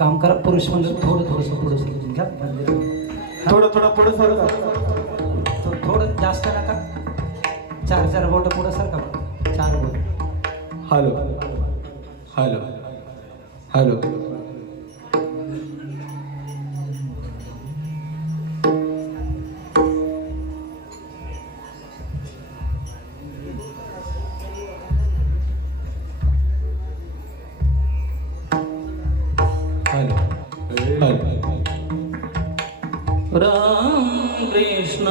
काम करा पुरुष मंडळ थोडंसं पुढं सरकून घ्या मंदिर थोडं पुढे सरका. थोडं जास्त नका 4 बोटं पुढं सरका बघा 4 बोट. Hello hello hello. Ram Krishna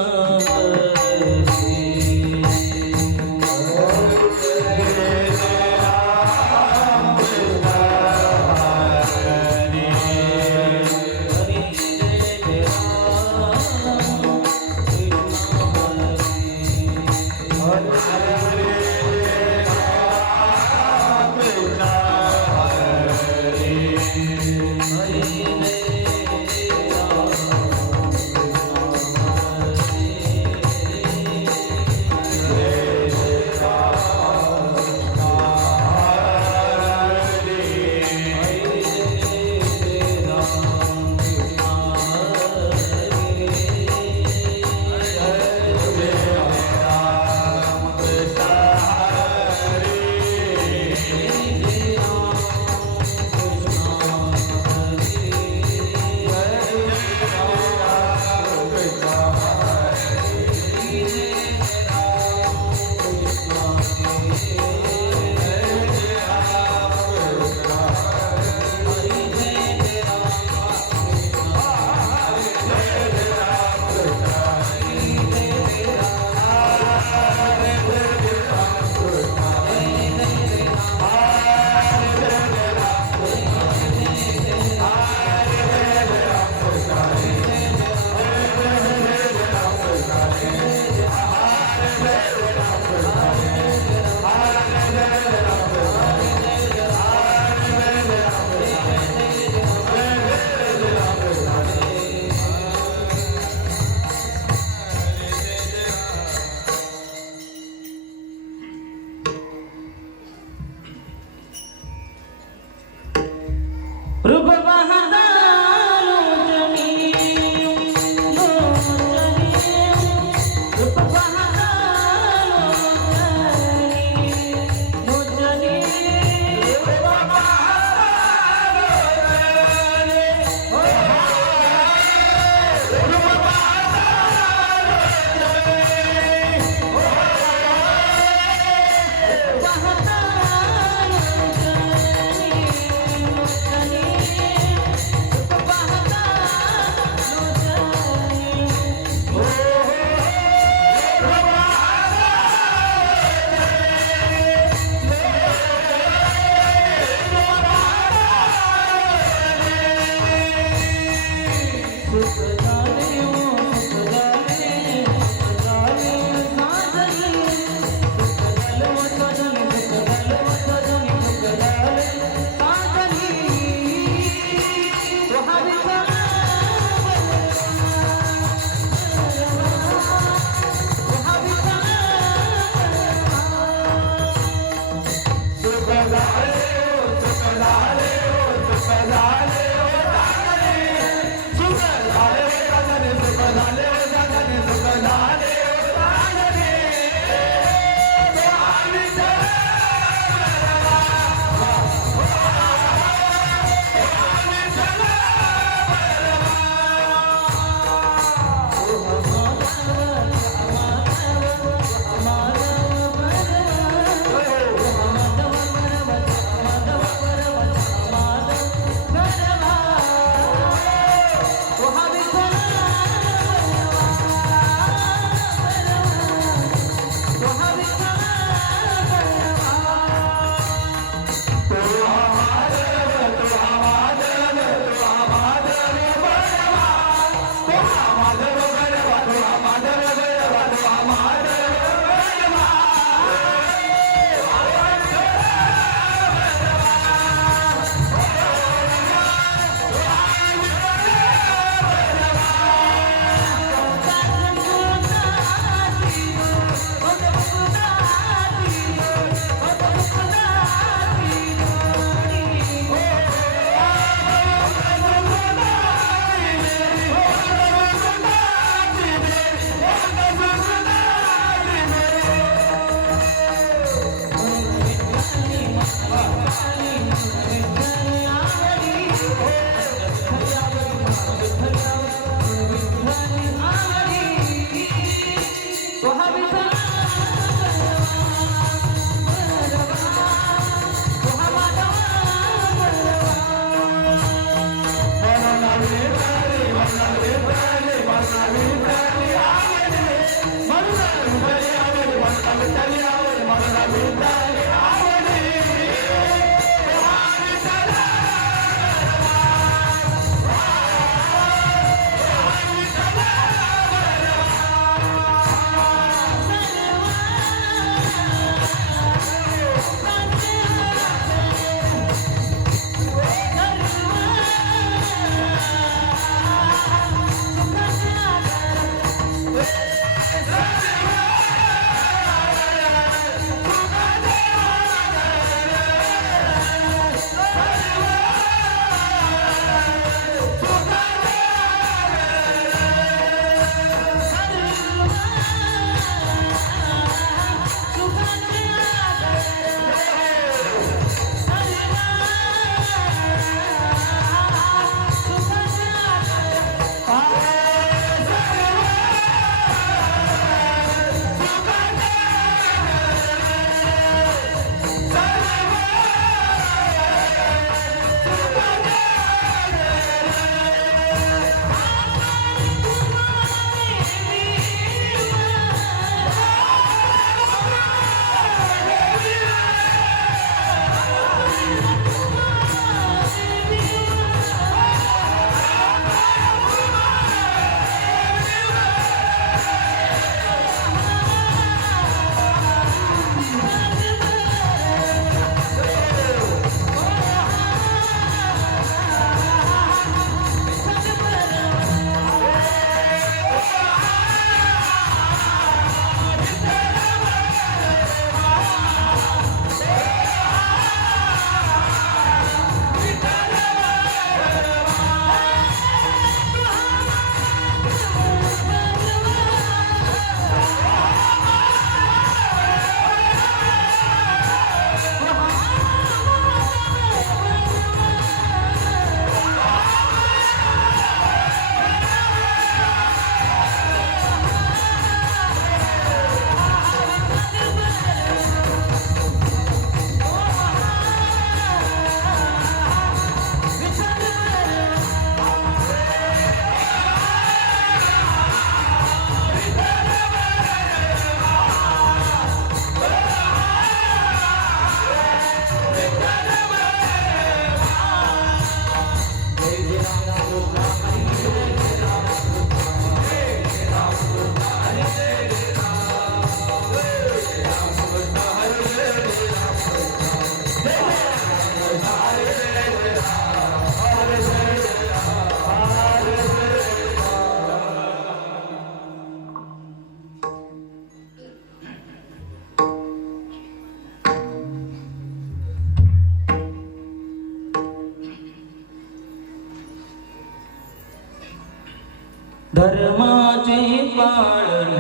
धर्माचे पालन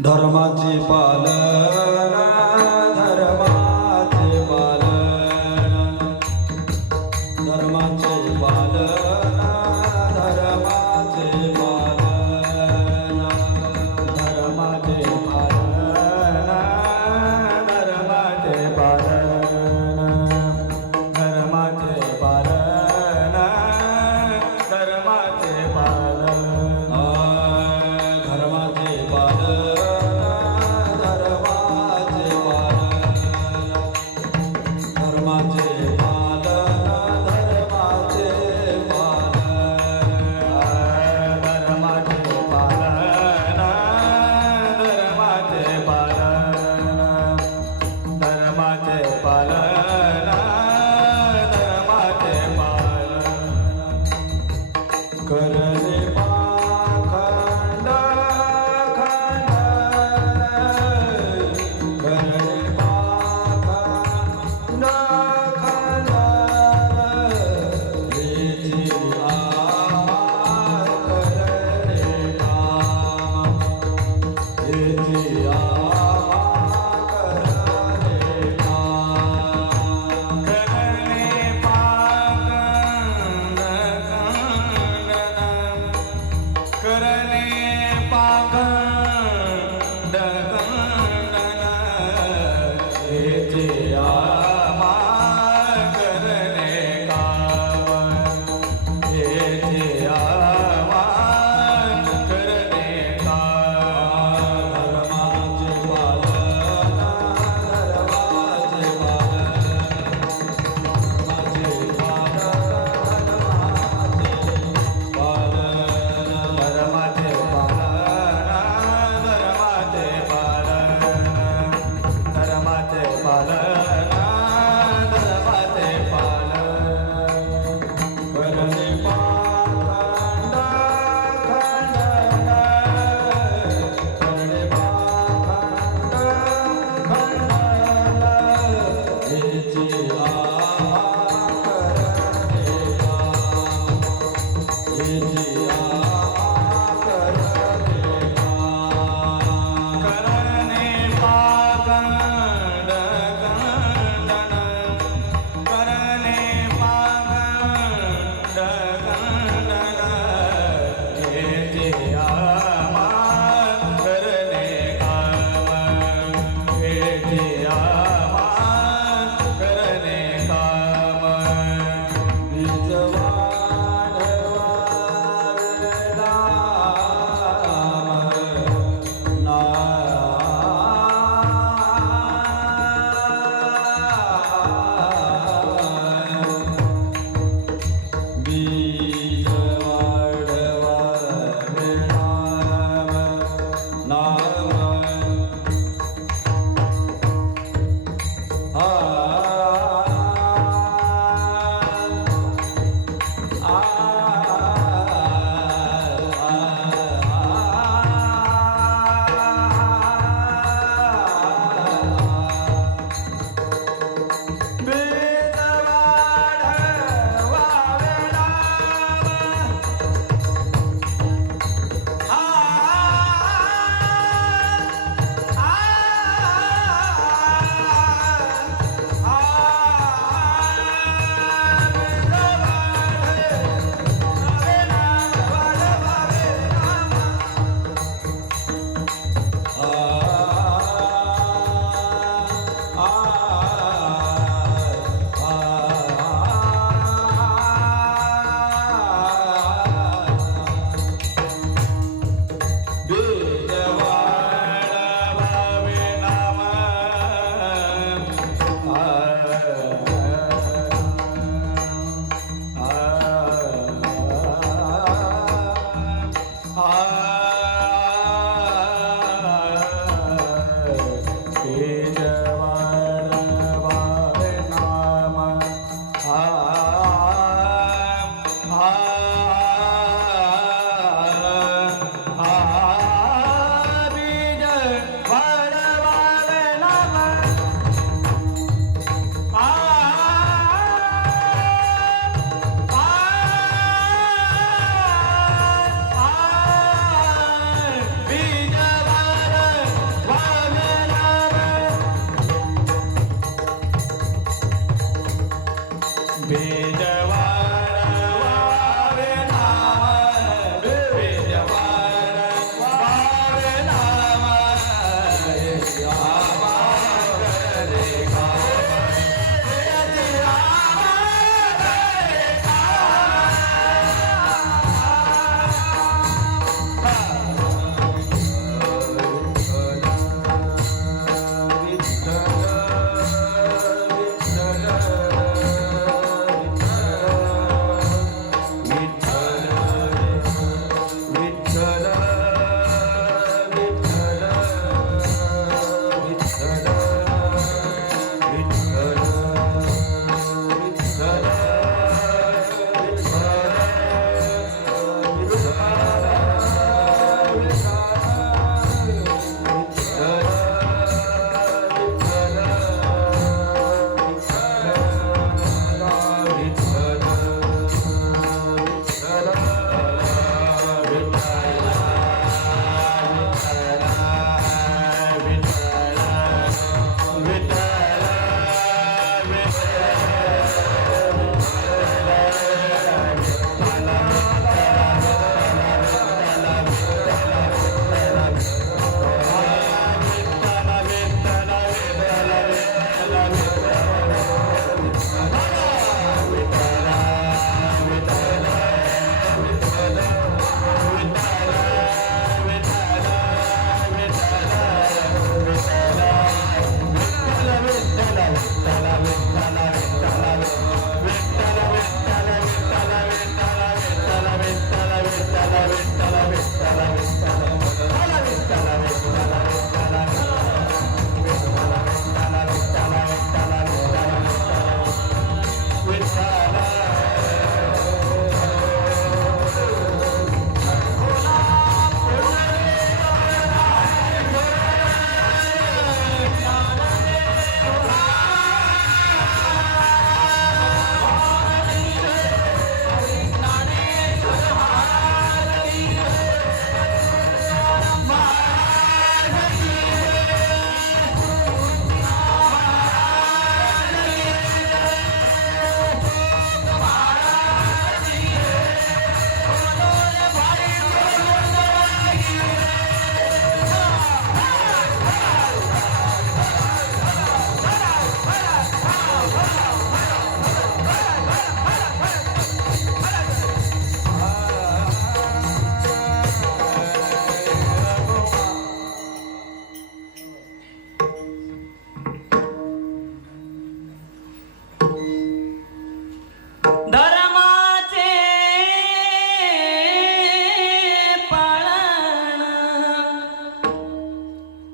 धर्माचे पालन धर्माचे पालन धर्माचे पालन धर्माचे पालन धर्माचे पालन धर्माचे पालन धर्माचे पालन धर्माचे पालन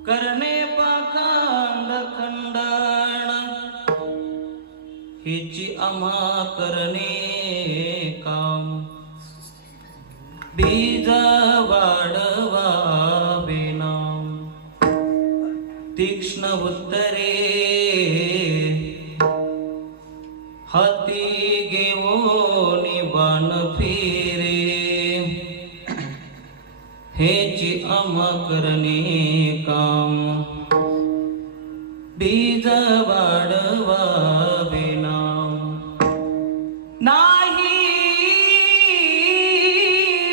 करणे पाखंड खंडण हिची आम्हा करणे काम बीज वाढवावे नाम तीक्ष्ण उत्तरे हाती घेऊन बाण फिरे हेची आम्हा करणे काम बीज वाढवावे नाम नाही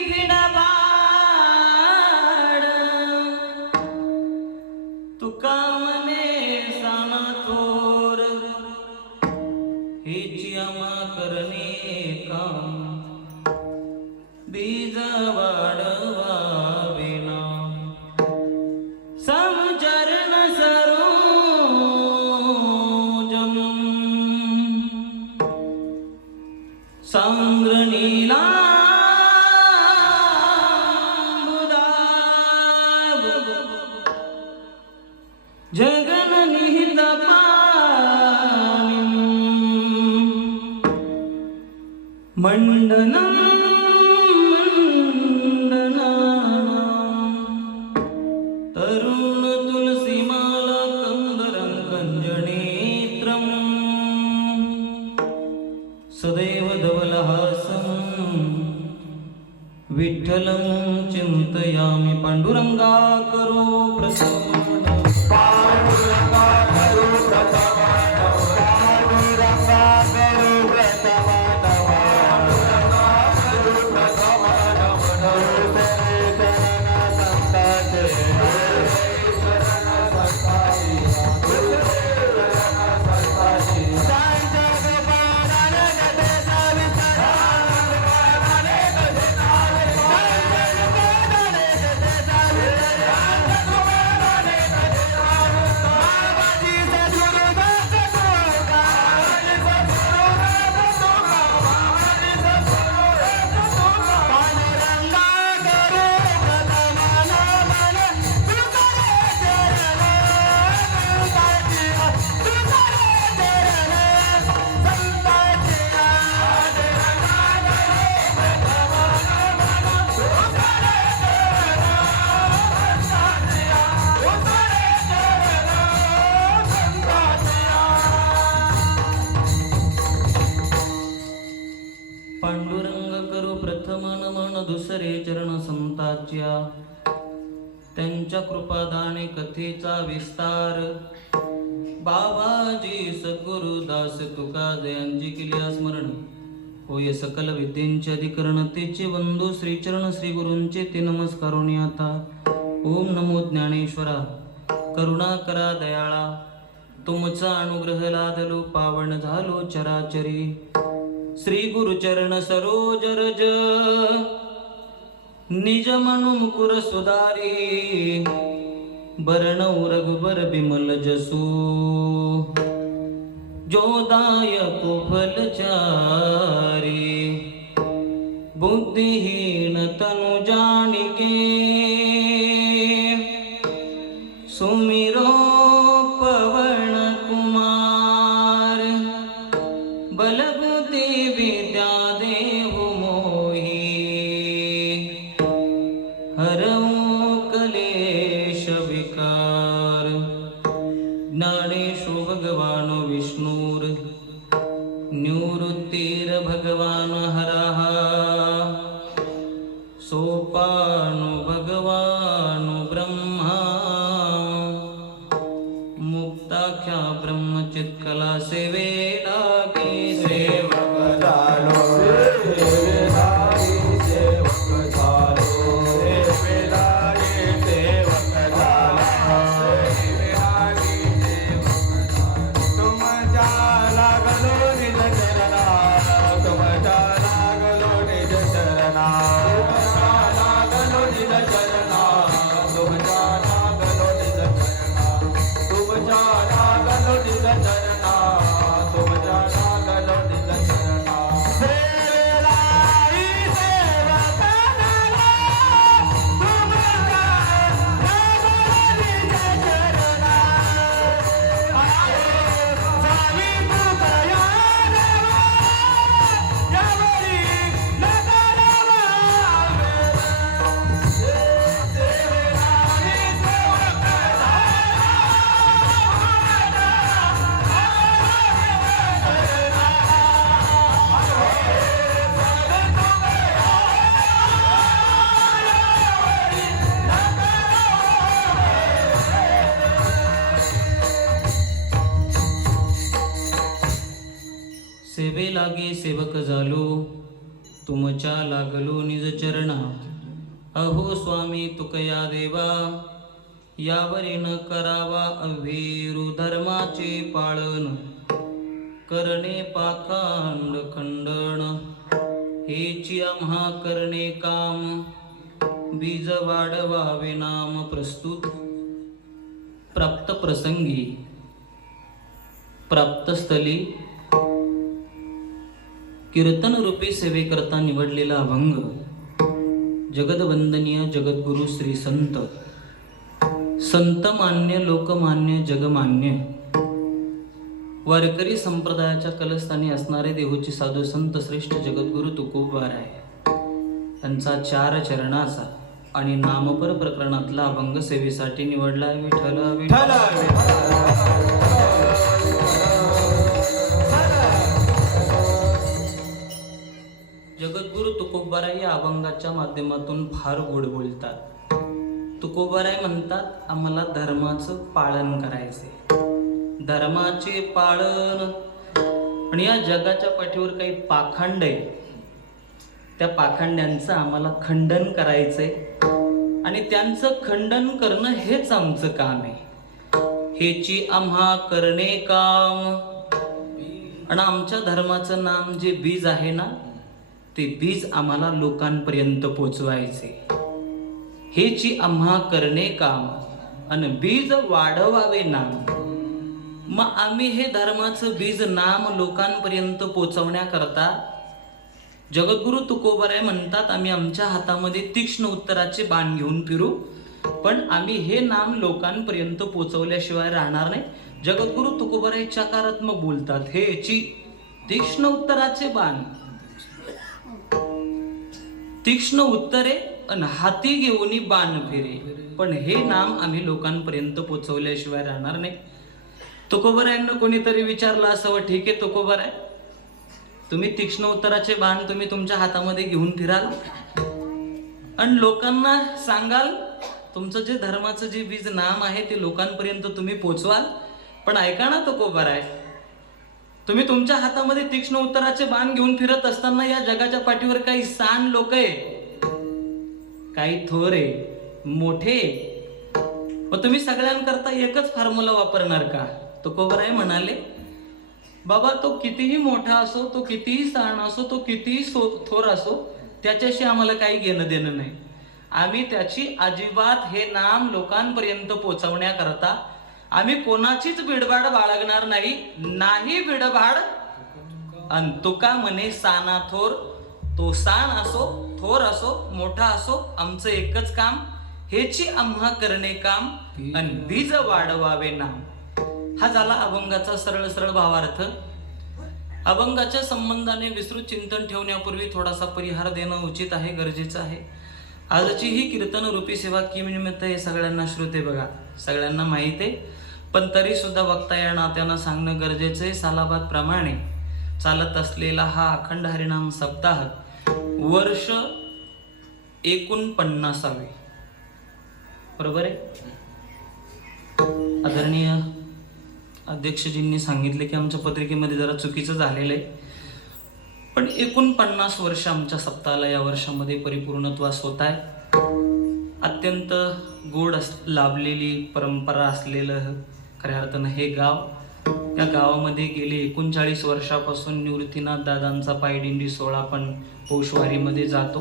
भिडबाड तुका मने साना थोर हेची आम्हा करणे काम बीज वाढवावे नाम समचरण सरोजम सांद्र नीलांबुदाब जगन निहित पाणिम् मंडनं तरुण तुलसीमाला कंदरं कञ्जनेत्रम् सदैव धवलहासं विठ्ठलं चिन्तयामि पाण्डुरङ्गा करो प्रसन्न पांडुरंगा करो प्रथमन पांडुरंगा करो प्रथमन पांडुरंगा करो प्रथमन मनोरे चरण संताचे चरण संताची चरण संताची जग पारान गते सावित्री पारान गते सावित्री जग पारान गते पांडुरंग करू प्रथम नमन दुसरे चरण संताच्या त्यांच्या कृपादाने कथेचा विस्तार बाबाजी सद्गुरुदास तुका जयांची केली स्मरण होय सकल विद्येंचे अधिकरणतेचे बंधू श्रीचरण श्री गुरूंचे ते नमस्कारोनी आता ओम नमो ज्ञानेश्वरा करुणा करा दयाळा तुमचा अनुग्रह लादलो पावन झालो चराचरी श्री गुरुचरण सरोज रज निज मनु मुकुर सुधारी बरणौ रघुबर बिमल जसू जोदायक फलचारी बुद्धिहीन तनु जानिके सुमिरो पवन कुमार बलबुद्धि विद्या देहु मोहि हरऊ कलेश विकार ज्ञानेशो भगवान विष्णुर निवृत्तिर भगवान हरः सोपानो भगवान ब्रह्मा मुक्ताख्या ब्रह्मचित्कला सेवेला की सेवक झालो सेवेलागी सेवक झालो सेवेलागी सेवक झाला सेवेलागी सेवक झालो तुमच्या लागलो निज चरणा तुमच्या लागलो निज चरणा तुमच्या लागलो निज चरणा तुमच्या लागलो निज चरणा तुमच्या लागलो निज चरणा लागे सेवक झालो, तुमच्या लागलो निज चरणा. अहो स्वामी तुकया देवा, यावरी न करावा अव्हेरू धर्माचे पाळन. करणे पाखांड खंडन, हेची आम्हा करणे काम. बीज वाढवावे नाम प्रस्तुत. प्राप्त प्रसंगी प्राप्तस्थली कीर्तन रूपी सेवेकरता निवडलेला अभंग जगदवंदनीय जगद्गुरु श्री संत संतमान्य लोकमान्य जगमान्य वारकरी संप्रदायाच्या कलस्थानी असणारे देहूचे साधू संत श्रेष्ठ जगद्गुरु तुकोबाराय यांचा 4 चरणाचा आणि नामपर प्रकरणातला अभंग सेवेसाठी निवडला. विठ्ठल विठ्ठल. जगद्गुरु तुकोबाराय या अभंगाच्या माध्यमातून फार गोड बोलतात. तुकोबाराय म्हणतात आम्हाला धर्माचं पालन करायचे, धर्माचे पालन. आणि या जगाच्या पाठीवर काही पाखंड आहे, त्या पाखंड्यांचं आम्हाला खंडन करायचंय आणि त्यांचं खंडन करणं हेच आमचं काम आहे. हेची आम्हा करणे काम. आणि आमच्या धर्माचं नाम जे बीज आहे ना, ते बीज आम्हाला लोकांपर्यंत पोचवायचे. हेची आम्हा करणे काम आणि बीज वाढवावे नाम. मग आम्ही हे धर्माचं बीज नाम लोकांपर्यंत पोचवण्याकरता जगद्गुरु तुकोबाराय म्हणतात आम्ही आमच्या हातामध्ये तीक्ष्ण उत्तराचे बाण घेऊन फिरू, पण आम्ही हे नाम लोकांपर्यंत पोचवल्याशिवाय राहणार नाही. जगद्गुरु तुकोबाराय सकारात्मक बोलतात. हेची तीक्ष्ण उत्तराचे बाण, तीक्ष्ण उत्तरे आणि हाती घेऊन बाण फिरे, पण हे नाम आम्ही लोकांपर्यंत पोचवल्याशिवाय राहणार नाही. तुकोबारायांना कोणीतरी विचारलं असावं, ठीक आहे तुकोबाराय, तुम्ही तीक्ष्ण उत्तराचे बाण तुम्ही तुमच्या हातामध्ये घेऊन फिराल आणि लोकांना सांगाल, तुमचं जे धर्माचं जे बीज नाम आहे ते लोकांपर्यंत तुम्ही पोचवाल. पण ऐका ना तुकोबाराय, तुम्ही तुमच्या हातामध्ये तीक्ष्ण उत्तराचे बाण घेऊन फिरत असताना या जगाच्या पाठीवर काही सान लोक आहे, काही थोर आहे, मोठे. मग तुम्ही सगळ्यांकरता एकच फॉर्म्युला वापरणार का? तुकोबाराय म्हणाले, बाबा तो कितीही मोठा असो, तो कितीही सहान असो, तो कितीही थोर असो, त्याच्याशी आम्हाला काही घेणं देणं नाही. आम्ही त्याची अजिबात हे नाम लोकांपर्यंत पोचवण्याकरता आम्ही कोणाचीच बिडबाड बाळगणार नाही. नाही बिडबाड. अन तुका म्हणे साना थोर, तो सान असो, थोर असो, मोठा असो, आमचं एकच काम. हेची आम्हा करणे काम आणि बीज वाढवावे नाम. हा झाला अभंगाचा सरळ सरळ भावार्थ. अभंगाच्या संबंधाने विस्तृत चिंतन ठेवण्यापूर्वी थोडासा परिहार देणं उचित आहे, गरजेचं आहे. आजची ही कीर्तन रूपी सेवा की निमित्त हे सगळ्यांना श्रोते बघा, सगळ्यांना माहिती आहे, पण तरी सुद्धा वक्ता या नात्यानं सांगणं गरजेचं आहे. सालाबाद प्रमाणे चालत असलेला हा अखंड हरिनाम सप्ताह वर्ष 49वे, बरोबर आहे. आदरणीय अध्यक्षजींनी सांगितले की आमच्या पत्रिकेमध्ये जरा चुकीचं झालेलं आहे, पण 49 वर्ष आमच्या सप्ताहाला या वर्षामध्ये परिपूर्णत्वास होत आहे. अत्यंत गोड लाभलेली परंपरा असलेलं खऱ्या अर्थानं हे गाव. या गावामध्ये गेले 39 वर्षापासून निवृत्तीनाथ दादांचा पायदिंडी सोहळा पण पौषवारीमध्ये जातो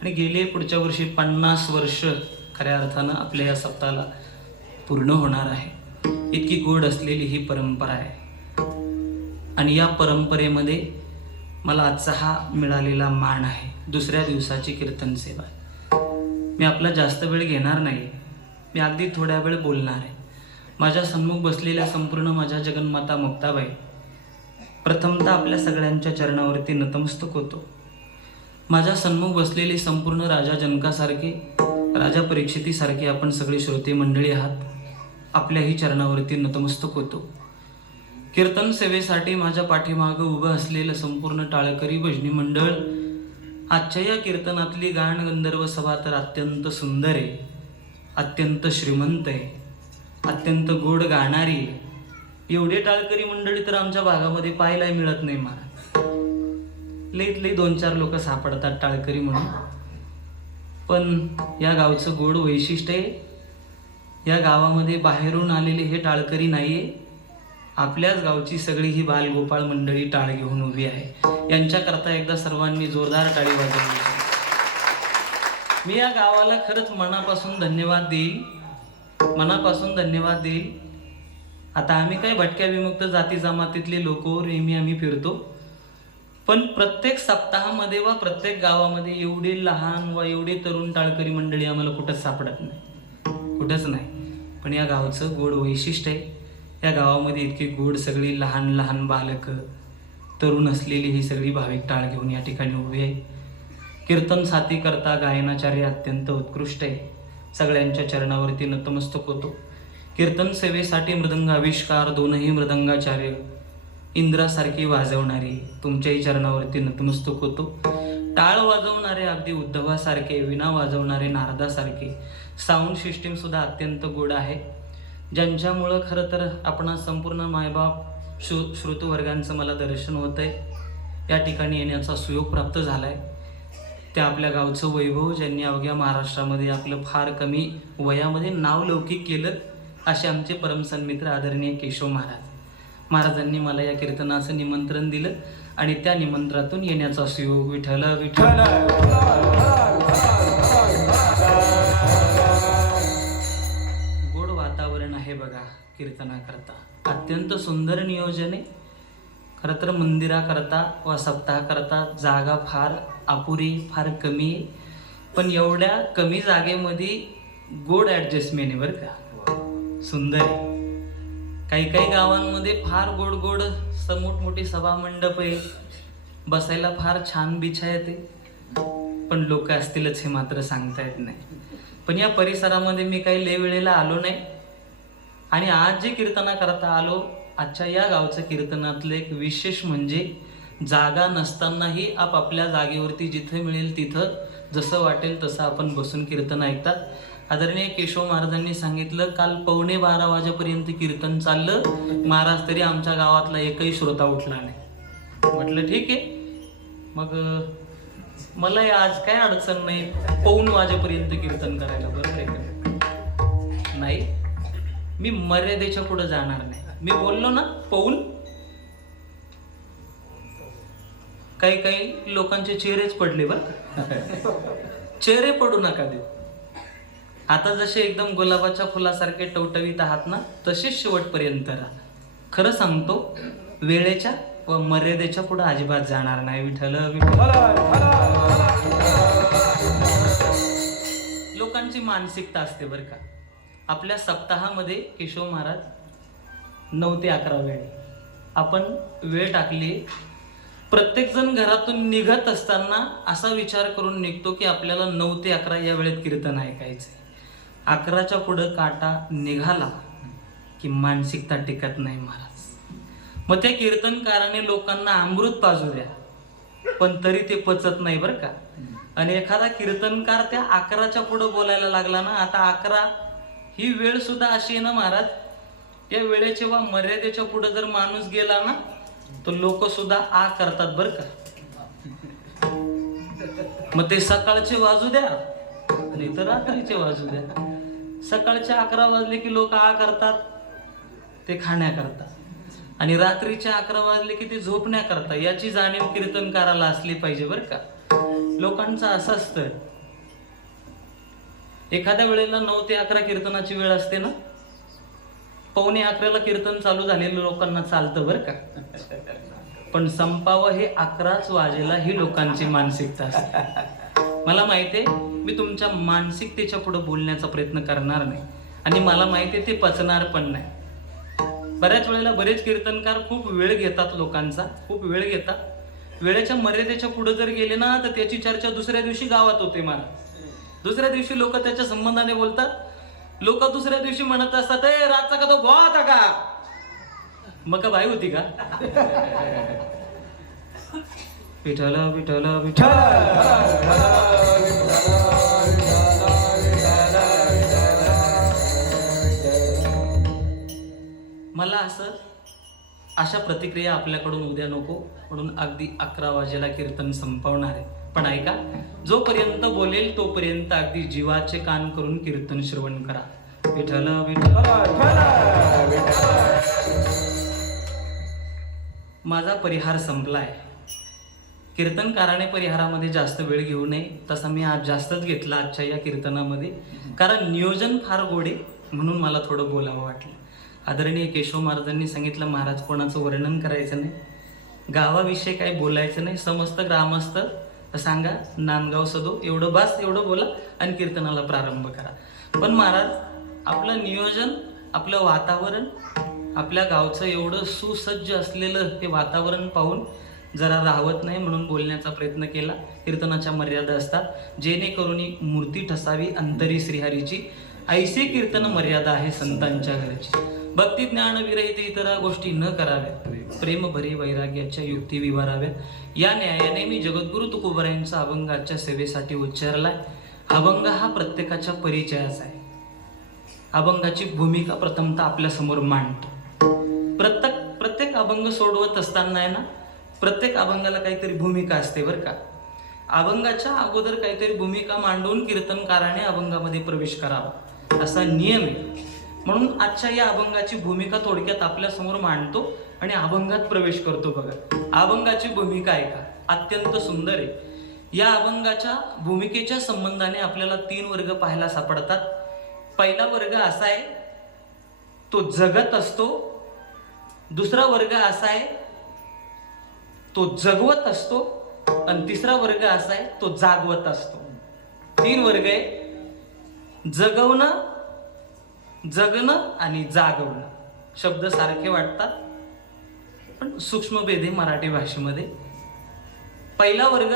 आणि गेले पुढच्या वर्षी 50 वर्ष खऱ्या अर्थानं आपल्या या सप्ताहाला पूर्ण होणार आहे. इतकी गोड असलेली ही परंपरा आहे आणि या परंपरेमध्ये मला आजचा हा मिळालेला मान आहे. दुसऱ्या दिवसाची कीर्तन सेवा. मी आपला जास्त वेळ घेणार नाही, मी अगदी थोड्या वेळ बोलणार आहे. माझ्या सन्मुख बसलेल्या संपूर्ण माझ्या जगन्माता मुक्ताबाई, प्रथमतः आपल्या सगळ्यांच्या चरणावरती नतमस्तक होतो. माझ्या सन्मुख बसलेले संपूर्ण राजा जनकासारखे, राजा परीक्षितीसारखे आपण सगळे श्रोते मंडळी आहात, आपल्याही चरणावरती नतमस्तक होतो. कीर्तन सेवेसाठी माझ्या पाठीमागं उभं असलेलं संपूर्ण टाळकरी भजनी मंडळ, आजच्या या कीर्तनातली गाण गंधर्व सभा तर अत्यंत सुंदर आहे, अत्यंत श्रीमंत आहे, अत्यंत गोड गाणारी आहे. एवढे टाळकरी मंडळी तर आमच्या भागामध्ये पाहायला मिळत नाही मला. लईत लई 2-4 लोक सापडतात टाळकरी म्हणून. पण या गावचं गोड वैशिष्ट्य आहे, या गावामध्ये बाहेरून आलेले हे टाळकरी नाहीये, आपल्याच गावची सगळी ही बालगोपाळ मंडळी टाळ घेऊन उभी आहे. यांच्याकरता एकदा सर्वांनी जोरदार टाळी वाजवली. मी या गावाला खरंच मनापासून धन्यवाद देईल, मनापासून धन्यवाद देईल. आता आम्ही काही भटक्या विमुक्त जाती जमातीतले लोक नेहमी आम्ही फिरतो, पण प्रत्येक सप्ताहामध्ये वा प्रत्येक गावामध्ये एवढे लहान व एवढे तरुण टाळकरी मंडळी आम्हाला कुठंच सापडत नाही, कुठंच नाही. पण या गावचं गोड वैशिष्ट्य आहे, या गावामध्ये इतकी गोड सगळी लहान लहान बालक, तरुण असलेली ही सगळी भाविक टाळ घेऊन या ठिकाणी उभी आहे. कीर्तन साथी करता गायनाचार्य अत्यंत उत्कृष्ट आहे, सगळ्यांच्या चरणावरती नतमस्तक होतो. कीर्तन सेवेसाठी मृदंग आविष्कार, दोनही मृदंगाचार्य इंद्रासारखी वाजवणारी तुमच्याही चरणावरती नतमस्तक होतो. टाळ वाजवणारे अगदी उद्धवासारखे, विणा वाजवणारे नारदासारखे, साऊंड सिस्टीम सुद्धा अत्यंत गोड आहे, ज्यांच्यामुळं खरं तर आपण संपूर्ण मायबाप श्रोतवर्गांचं मला दर्शन होत आहे. या ठिकाणी येण्याचा सुयोग प्राप्त झाला आहे. त्या आपल्या गावचं वैभव ज्यांनी अवघ्या महाराष्ट्रामध्ये आपलं फार कमी वयामध्ये नाव लौकिक केलं, असे आमचे परमसन्मित्र आदरणीय केशव महाराजांनी मला या कीर्तनाचं निमंत्रण दिलं आणि त्या निमंत्रणातून येण्याचा सुयोग. विठ्ठल विठ्ठल. गोड वातावरण आहे बघा कीर्तनाकरता, अत्यंत सुंदर नियोजन आहे. खरं तर मंदिराकरता व सप्ताहाकरता जागा फार अपुरी, फार कमी आहे, पण एवढ्या कमी जागेमध्ये गोड ॲडजस्टमेंट आहे बरं का, सुंदर आहे. काही काही गावांमध्ये फार गोड गोड मोठमोठी सभा मंडप आहे, बसायला फार छान बिछा येते, पण लोक असतीलच हे मात्र सांगता येत नाही. पण या परिसरामध्ये मी काही लय वेळेला आलो नाही आणि आज जे कीर्तना करता आलो, आजच्या या गावचं कीर्तनातलं एक विशेष म्हणजे जागा नसतानाही आपापल्या जागेवरती जिथं मिळेल तिथं जसं वाटेल तसं आपण बसून कीर्तन ऐकतात. आदरणीय केशव महाराजांनी सांगितलं, काल 11:15 वाजेपर्यंत कीर्तन चाललं, महाराज तरी आमच्या गावातला एकही श्रोता उठला नाही. म्हटलं ठीक आहे, मग मला आज काय अडचण नाही 1 वाजेपर्यंत कीर्तन करायला, बरोबर आहे का नाही. मी मर्यादेच्या पुढे जाणार नाही. मी बोललो ना 1, काही काही लोकांचे चेहरेच पडले बरं, चेहरे पडू नका देऊ. आता जसे एकदम गुलाबाच्या फुलासारखे टवटवीत आहात ना, तसेच शेवटपर्यंत राहा. खरं सांगतो, वेळेच्या व मर्यादेच्या पुढे अजिबात जाणार नाही. विठ्ठल लोकांची मानसिकता असते बरं का. आपल्या सप्ताहामध्ये केशव महाराज 9 ते 11 वेळ आपण वेळ टाकली. प्रत्येक जण घरातून निघत असताना असा विचार करून निघतो की आपल्याला 9 ते 11 या वेळेत कीर्तन ऐकायचंय. 11च्या पुढं काटा निघाला की मानसिकता टिकत नाही महाराज. मग त्या कीर्तनकाराने लोकांना अमृत पाजू द्या, पण तरी ते पचत नाही बरं का. आणि एखादा कीर्तनकार त्या 11च्या पुढं बोलायला लागला ना, आता 11 ही वेळ सुद्धा अशी आहे ना महाराज, त्या वेळेच्या वा मर्यादेच्या पुढे जर माणूस गेला ना, तर लोक सुद्धा आ करतात बरं का. मग ते सकाळचे वाजू द्या नाही तर रात्रीचे वाजू द्या. सकाळचे 11 वाजले की लोक आ करतात, ते खाण्याकरता, आणि रात्रीचे 11 वाजले की ते झोपण्याकरता. याची जाणीव कीर्तनकाराला असली पाहिजे बरं का. लोकांचं असं असतं, एखाद्या वेळेला 9 ते 11 कीर्तनाची वेळ असते ना, 11:15 कीर्तन चालू झालेलं लोकांना चालतं बरं का, पण संपावं हे 11च वाजेला ही लोकांची मानसिकता असते. मला माहिती आहे, मी तुमच्या मानसिकतेच्या पुढे बोलण्याचा प्रयत्न करणार नाही आणि मला माहिती आहे ते पचणार पण नाही. बऱ्याच वेळेला बरेच कीर्तनकार खूप वेळ घेतात, लोकांचा खूप वेळ घेतात. वेळेच्या मर्यादेच्या पुढे जर गेले ना, तर त्याची चर्चा दुसऱ्या दिवशी गावात होते मला. दुसऱ्या दिवशी लोक त्याच्या संबंधाने बोलतात. लोक दुसऱ्या दिवशी म्हणत असतात, ए रातचा का तो भो होता का, मग का बाई होती का. विठ्ठल विठ्ठल विठ्ठल. मला असं अशा प्रतिक्रिया आपल्याकडून उद्या नको, म्हणून अगदी 11 वाजेला कीर्तन संपवणार आहे. पण ऐका, जोपर्यंत बोलेल तोपर्यंत अगदी जीवाचे कान करून कीर्तन श्रवण करा. विठ्ठल विठ्ठल. माझा परिहार संपलाय. कीर्तनकाराने परिहारामध्ये जास्त वेळ घेऊ नये, तसा मी आज जास्तच घेतला आजच्या या कीर्तनामध्ये, कारण नियोजन फार गोडे म्हणून मला थोडं बोलावं वाटलं. आदरणीय केशव महाराजांनी सांगितलं, महाराज कोणाचं वर्णन करायचं नाही, गावाविषयी काही बोलायचं नाही, समस्त ग्रामस्थ सांगा, नांदगाव सदो एवढं बास, एवढं बोला आणि कीर्तनाला प्रारंभ करा. पण महाराज आपलं नियोजन, आपलं वातावरण, आपल्या गावचं एवढं सुसज्ज असलेलं ते वातावरण पाहून जरा राहवत नाही, म्हणून बोलण्याचा प्रयत्न केला. कीर्तनाच्या मर्यादा असतात, जेणेकरून मूर्ती ठसावी अंतरी श्रीहरीची, ऐसे कीर्तन मर्यादा आहे संतांच्या घरची. भक्ती ज्ञान विरहित इतर गोष्टी न कराव्या, प्रेम भरी वैराग्याच्या युक्ती विवाराव्या. या न्यायाने मी जगद्गुरु तुकोबारायांचा अभंगाच्या सेवेसाठी उच्चारलाय. अभंग हा प्रत्येकाच्या परिचयाचा आहे. अभंगाची भूमिका प्रथमतः आपल्या समोर मांडतो. प्रत्येक अभंग सोडवत असताना आहे ना, प्रत्येक अभंगाला काहीतरी भूमिका असते बरं का. अभंगाच्या अगोदर काहीतरी भूमिका मांडून कीर्तनकाराने अभंगामध्ये प्रवेश करावा असा नियम आहे. म्हणून आजच्या या अभंगाची भूमिका थोडक्यात आपल्या समोर मांडतो आणि अभंगात प्रवेश करतो. बघा, अभंगाची भूमिका आहे का, अत्यंत सुंदर आहे. या अभंगाच्या भूमिकेच्या संबंधाने आपल्याला 3 वर्ग पाहायला सापडतात. पहिला वर्ग असा आहे, तो जगत असतो. दुसरा वर्ग असा आहे, तो जगवत असतो. आणि तिसरा वर्ग असा आहे, तो जागवत असतो. 3 वर्ग आहे, जगवणं, जगणं आणि जागवणं. शब्द सारखे वाटतात पण सूक्ष्म भेद आहे मराठी भाषेमध्ये. पहिला वर्ग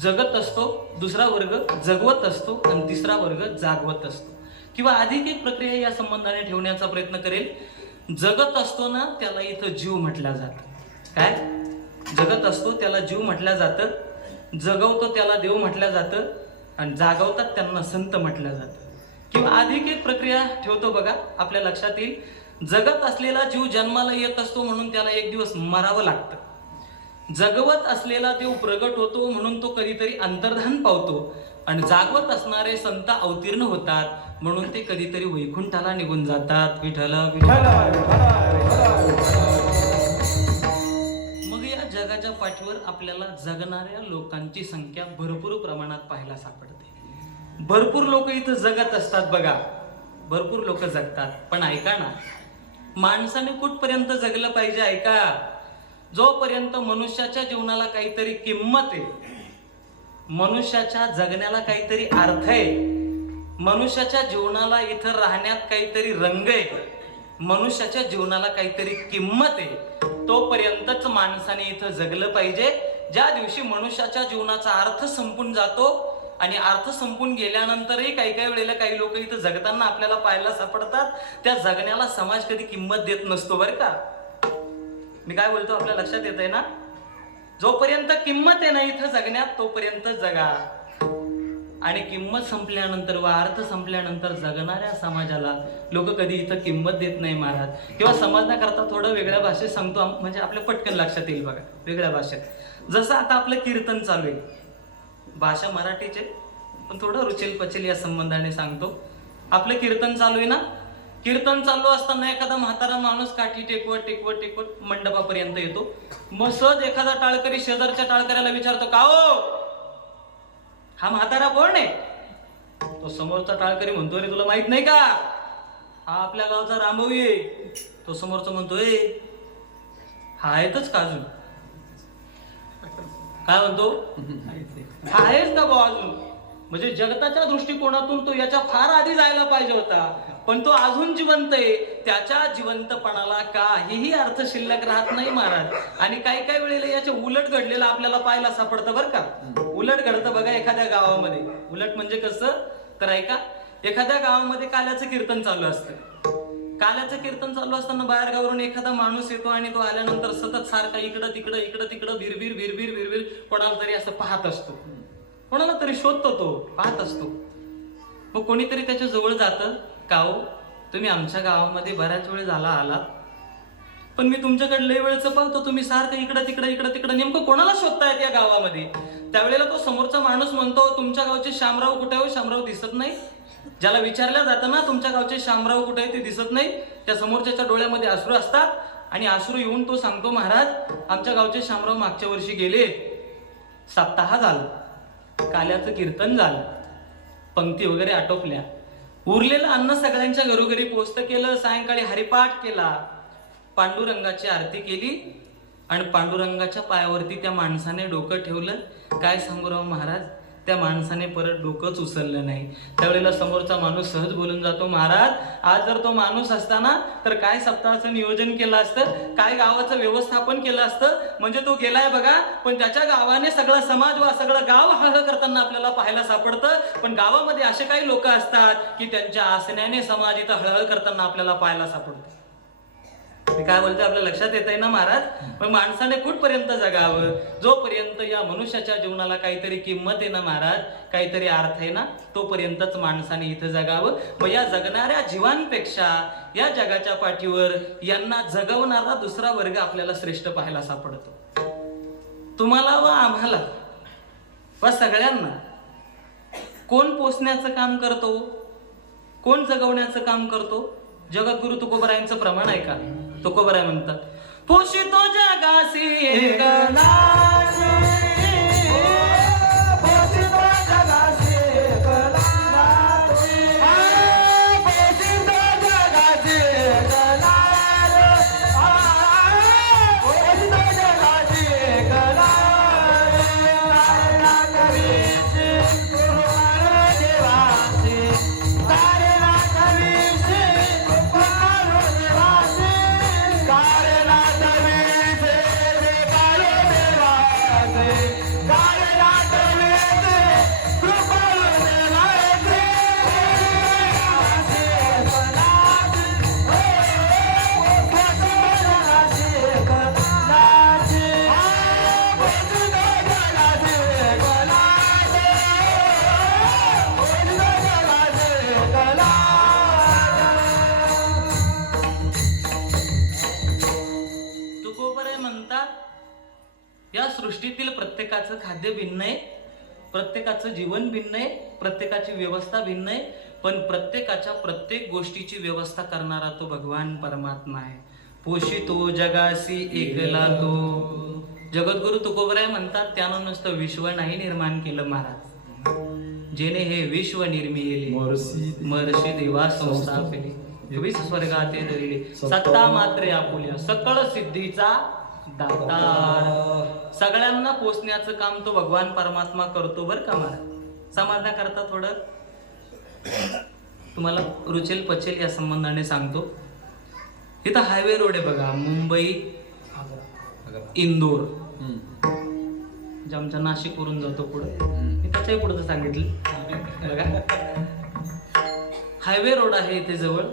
जगत असतो, दुसरा वर्ग जगवत असतो आणि तिसरा वर्ग जागवत असतो. किंवा अधिक एक प्रक्रिया या संबंधाने ठेवण्याचा प्रयत्न करेल. जगत असतो ना, त्याला इथं जीव म्हटलं जातं. काय जगत असतो त्याला जीव म्हटलं जातं, जगवतो त्याला देव म्हटलं जातं आणि जागवतात त्यांना संत म्हटलं जातं. किंवा अधिक एक प्रक्रिया ठेवतो बघा, आपल्या लक्षात येईल. जगत असलेला जीव जन्माला येत असतो म्हणून त्याला एक दिवस मरावं लागतं. जगवत असलेला देव प्रगट होतो म्हणून तो कधीतरी अंतर्धान पावतो. आणि जागवत असणारे संत अवतीर्ण होतात म्हणून ते कधीतरी वैकुंठाला निघून जातात. विठ्ठल विठ्ठल. मग या जगाच्या पाठीवर आपल्याला जगणाऱ्या लोकांची संख्या भरपूर प्रमाणात पाहायला सापडते. भरपूर लोक इथं जगत असतात बघा, भरपूर लोक जगतात. पण ऐका ना, माणसाने कुठपर्यंत जगलं पाहिजे ऐका, जोपर्यंत मनुष्याच्या जीवनाला काहीतरी किंमत आहे, मनुष्याच्या जगण्याला काहीतरी अर्थ आहे, मनुष्याच्या जीवनाला इथं राहण्यात काहीतरी रंग आहे, मनुष्याच्या जीवनाला काहीतरी किंमत आहे, तोपर्यंतच माणसाने इथं जगलं पाहिजे. ज्या दिवशी मनुष्याच्या जीवनाचा अर्थ संपून जातो आणि अर्थ संपून गेल्यानंतरही काही वेळेला काही लोक इथं जगताना आपल्याला पाहायला सापडतात, त्या जगण्याला समाज कधी किंमत देत नसतो बरं का. मी काय बोलतो आपल्या लक्षात येत आहे ना. जोपर्यंत किंमत आहे ना इथं जगण्यात, तोपर्यंत जगा. आणि किंमत संपल्यानंतर व अर्थ संपल्यानंतर जगणाऱ्या समाजाला लोक कधी इथं किंमत देत नाही महाराज. किंवा समजण्याकरता थोडं वेगळ्या भाषेत सांगतो, म्हणजे आपल्या पटकन लक्षात येईल बघा. वेगळ्या भाषेत, जसं आता आपलं कीर्तन चालू आहे, भाषा मराठीचे पण थोडं रुचेल पचेल या संबंधाने सांगतो. आपलं कीर्तन चालू आहे ना, कीर्तन चालू असताना एखादा म्हातारा माणूस काठी टेकवत टेकवत टेकवत मंडपापर्यंत येतो. मग सहज एखादा टाळकरी शेजारच्या टाळकऱ्याला विचारतो, का हो हा म्हातारा कोण आहे? तो समोरचा टाळकरी म्हणतो, रे तुला माहित नाही का, हा आपल्या गावचा रामभाऊ आहे. तो समोरचा म्हणतोय, हा आहेतच का अजून? काय म्हणतो, आहेच का भाऊ अजून? म्हणजे जगताच्या दृष्टिकोनातून तो याच्या फार आधी जायला पाहिजे होता, पण तो अजून जिवंत आहे. त्याच्या जिवंतपणाला काहीही अर्थ शिल्लक राहत नाही महाराज. आणि काही वेळेला याच्या उलट घडलेलं आपल्याला पाहायला सापडतं बरं का. उलट घडतं बघा एखाद्या गावामध्ये. उलट म्हणजे कसं तर ऐका, एखाद्या गावामध्ये काल्याचं कीर्तन चालू असतं. काल्याचं कीर्तन चालू असताना बाहेर गावावरून एखादा माणूस येतो आणि तो आल्यानंतर सतत सारखा इकडं तिकडं भिरभिर भिरभिर भिरभिर कोणाला तरी असं पाहत असतो, कोणाला तरी शोधतो, तो पाहत असतो. मग कोणीतरी त्याच्या जवळ जातं, का हो तुम्ही आमच्या गावामध्ये बऱ्याच वेळ झाला आलात, पण मी तुमच्याकडे लय वेळचं पाहतो, तुम्ही सारखं इकडं तिकडं नेमकं कोणाला शोधतायत या गावामध्ये? त्यावेळेला तो समोरचा माणूस म्हणतो, तुमच्या गावचे शामराव कुठे हो? शामराव दिसत नाही. ज्याला विचारलं जातं ना तुमच्या गावचे शामराव कुठे आहे, ते दिसत नाही. त्या समोरच्याच्या डोळ्यामध्ये अश्रू असतात आणि अश्रू येऊन तो सांगतो, महाराज आमच्या गावचे शामराव मागच्या वर्षी गेले, सप्ताह झालं, काल्याचं कीर्तन झालं, पंक्ती वगैरे आटोपल्या, उरलेलं अन्न सगळ्यांच्या घरोघरी पोचत केलं, सायंकाळी हरिपाठ केला, पांडुरंगाची आरती केली आणि पांडुरंगाच्या पायावरती त्या माणसाने डोकं ठेवलं. काय सांगू राव महाराज, त्या माणसाने परत डोकंच उचललं नाही. त्यावेळेला समोरचा माणूस सहज बोलून जातो, महाराज आज जर तो माणूस असता ना तर काय सप्ताहाचं नियोजन केलं असतं, काय गावाचं व्यवस्थापन केलं असतं. म्हणजे तो गेलाय बघा, पण त्याच्या गावाने सगळा समाज वा सगळं गाव हळहळ करताना आपल्याला पाहायला सापडतं. पण गावामध्ये असे काही लोक असतात की त्यांच्या आसण्याने समाज इथं हळहळ करताना आपल्याला पाहायला सापडतं. मी काय बोलतोय आपल्या लक्षात येत आहे ना महाराज? पण माणसाने कुठपर्यंत जगावं? जोपर्यंत या मनुष्याच्या जीवनाला काहीतरी किंमत आहे ना महाराज, काहीतरी अर्थ आहे ना, तोपर्यंतच माणसाने इथं जगावं. मग या जगणाऱ्या जीवांपेक्षा या जगाच्या पाठीवर यांना जगवणारा दुसरा वर्ग आपल्याला श्रेष्ठ पाहायला सापडतो. तुम्हाला व आम्हाला व सगळ्यांना कोण पोसण्याचं काम करतो, कोण जगवण्याचं काम करतो? जगद्गुरु तुकोबरायांचं प्रमाण आहे का? तुकोबराय म्हणतात, पोषितो जगासी एकनाथ, पोषितो जगासी एकनाथ, पोषितो जगासी एकनाथ, पोषितो जगासी एकनाथ, तारणा कवीसी कृपाळू देवासी, तारणा कवीसी कृपाळू देवासी, तारणा कवीसी कृपाळू देवासी, तारणा कवीसी कृपाळू देवासी, तुकोबराय म्हणतात, या सृष्टीतील प्रत्येकाचं खाद्य भिन्न आहे, प्रत्येकाचं जीवन भिन्न आहे, प्रत्येकाची व्यवस्था भिन्न आहे, पण प्रत्येकाच्या प्रत्येक गोष्टीची व्यवस्था करणारा तो भगवान परमात्मा आहे. पोषितो जगासी एकला तो. जगद्गुरु तुकोबराय म्हणतात, त्यानं नुसतं विश्व नाही निर्माण केलं महाराज, जेने हे विश्व निर्मिले महर्षी देवा संस्थापिले, विस स्वर्गाते धरिले, सत्ता मात्रे आपुल्या, सकळ सिद्धीचा दातार. सगळ्यांना पोचण्याचं काम तो भगवान परमात्मा करतो बरं का महाराज. समाधान करता थोडं तुम्हाला रुचेल पचेल या संबंधाने सांगतो. इथं हायवे रोड आहे बघा, मुंबई इंदोर, जे आमच्या नाशिक वरून जातो पुढं, मी त्याच्याही पुढचं सांगितलं बघा. हायवे रोड आहे इथे जवळ.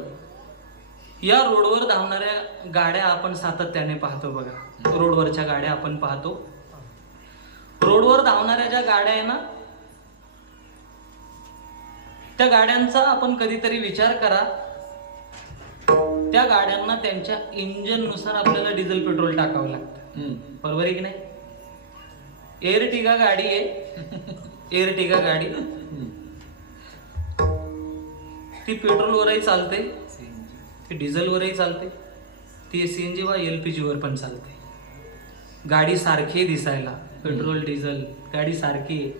या रोडवर धावणाऱ्या गाड्या आपण सातत्याने पाहतो बघा. रोडवरच्या गाड्या आपण पाहतो. रोडवर धावणाऱ्या ज्या गाड्या आहे ना, त्या गाड्यांचा आपण कधीतरी विचार करा. त्या गाड्यांना त्यांच्या इंजिन नुसार आपल्याला डिझेल पेट्रोल टाकावं लागतं, बरोबर आहे की नाही? एअरटिगा गाडी आहे, एअरटिगा गाडी ती पेट्रोलवरही चालते, ती डिझेलवरही चालते, ती सीएनजी वा एलपीजी वर पण चालते. गाडी सारखी दिसायला, पेट्रोल डिझेल गाडी सारखी आहे,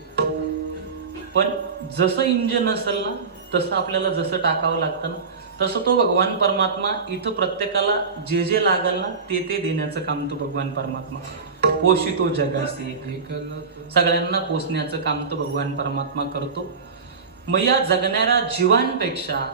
पण जसं इंजिन असेल ना तसं आपल्याला जसं टाकावं लागतं ना, तसं तो भगवान परमात्मा इथं प्रत्येकाला जे जे लागल ना ते ते देण्याचं काम तो भगवान परमात्मा. पोषितो जगासी, सगळ्यांना पोचण्याचं काम तो भगवान परमात्मा करतो. मग या जगणाऱ्या जीवांपेक्षा,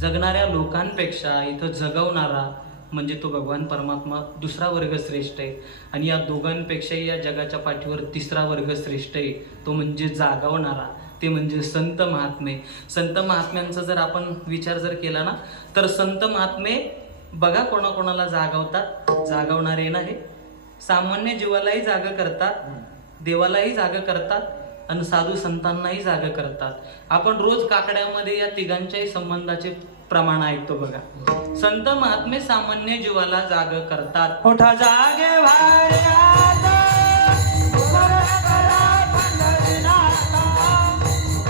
जगणाऱ्या लोकांपेक्षा इथं जगवणारा म्हणजे तो भगवान परमात्मा दुसरा वर्ग श्रेष्ठ आहे. आणि या दोघांपेक्षाही या जगाच्या पाठीवर तिसरा वर्ग श्रेष्ठ आहे, तो म्हणजे जागवणारा, ते म्हणजे संत महात्मे. संत महात्म्यांचा जर आपण विचार जर केला ना तर संत महात्मे बघा कोणाकोणाला जागवतात. जागवणारे ना हे सामान्य जीवालाही जाग करतात, देवालाही जाग करतात आणि साधू संतांनाही जाग करतात. आपण रोज काकड्यामध्ये या तिघांच्याही संबंधाचे प्रमाण ऐकतो बघा. संत महात्मे सामान्य जीवाला जाग करतात. उठा जागे वारे आता, स्मरण करा पंढरीनाथा,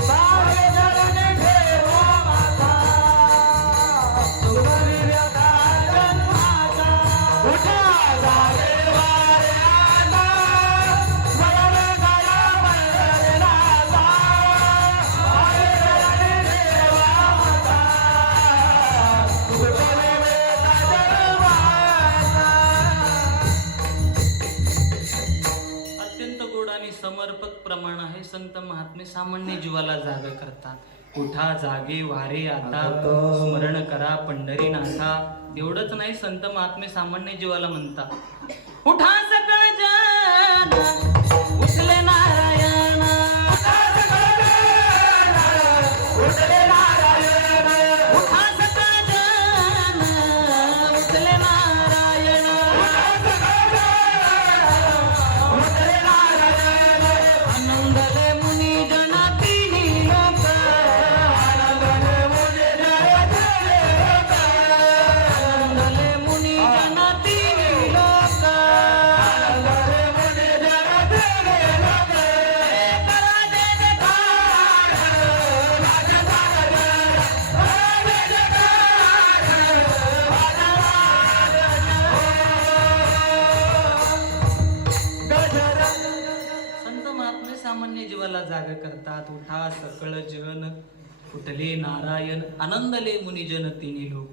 सारे चरणी ठेवा माथा, सुखवी व्यथा जन्माचा. उठा जागे वारे आता, स्मरण करा पंढरीनाथा, सारे चरणी ठेवा माथा, सुखवी व्यथा जन्माचा. अत्यंत गोड आणि समर्पक प्रमाण आहे. संत महात्मे सामान्य जीवाला जाग करतात. उठा जागे वारे आता, स्मरण करा पंढरीनाथा. एवढंच नाही, संत महात्मे सामान्य जीवाला म्हणतात. उठा सकळ जन, उठले नारायण, उठा सकळ जन, उठले नारायण, उठा सकळ जन, उठले नारायण. उठा सकळ जन, उठले नारायण. आनंदले मुनी जना तिन्ही लोक, आनंदाने मुनी जगतले लोक, आनंदले मुनी जना तिन्ही लोक. आनंदाने मुनी जगतले लोक. करा जय जयकार, माझे सागर, माझे जगत, माझे गजर. संत महात्मे सामान्य जीवाला जाग करतात. उठा सकळ जन, उठले नारायण, आनंदले मुनिजन तिन्ही लोक.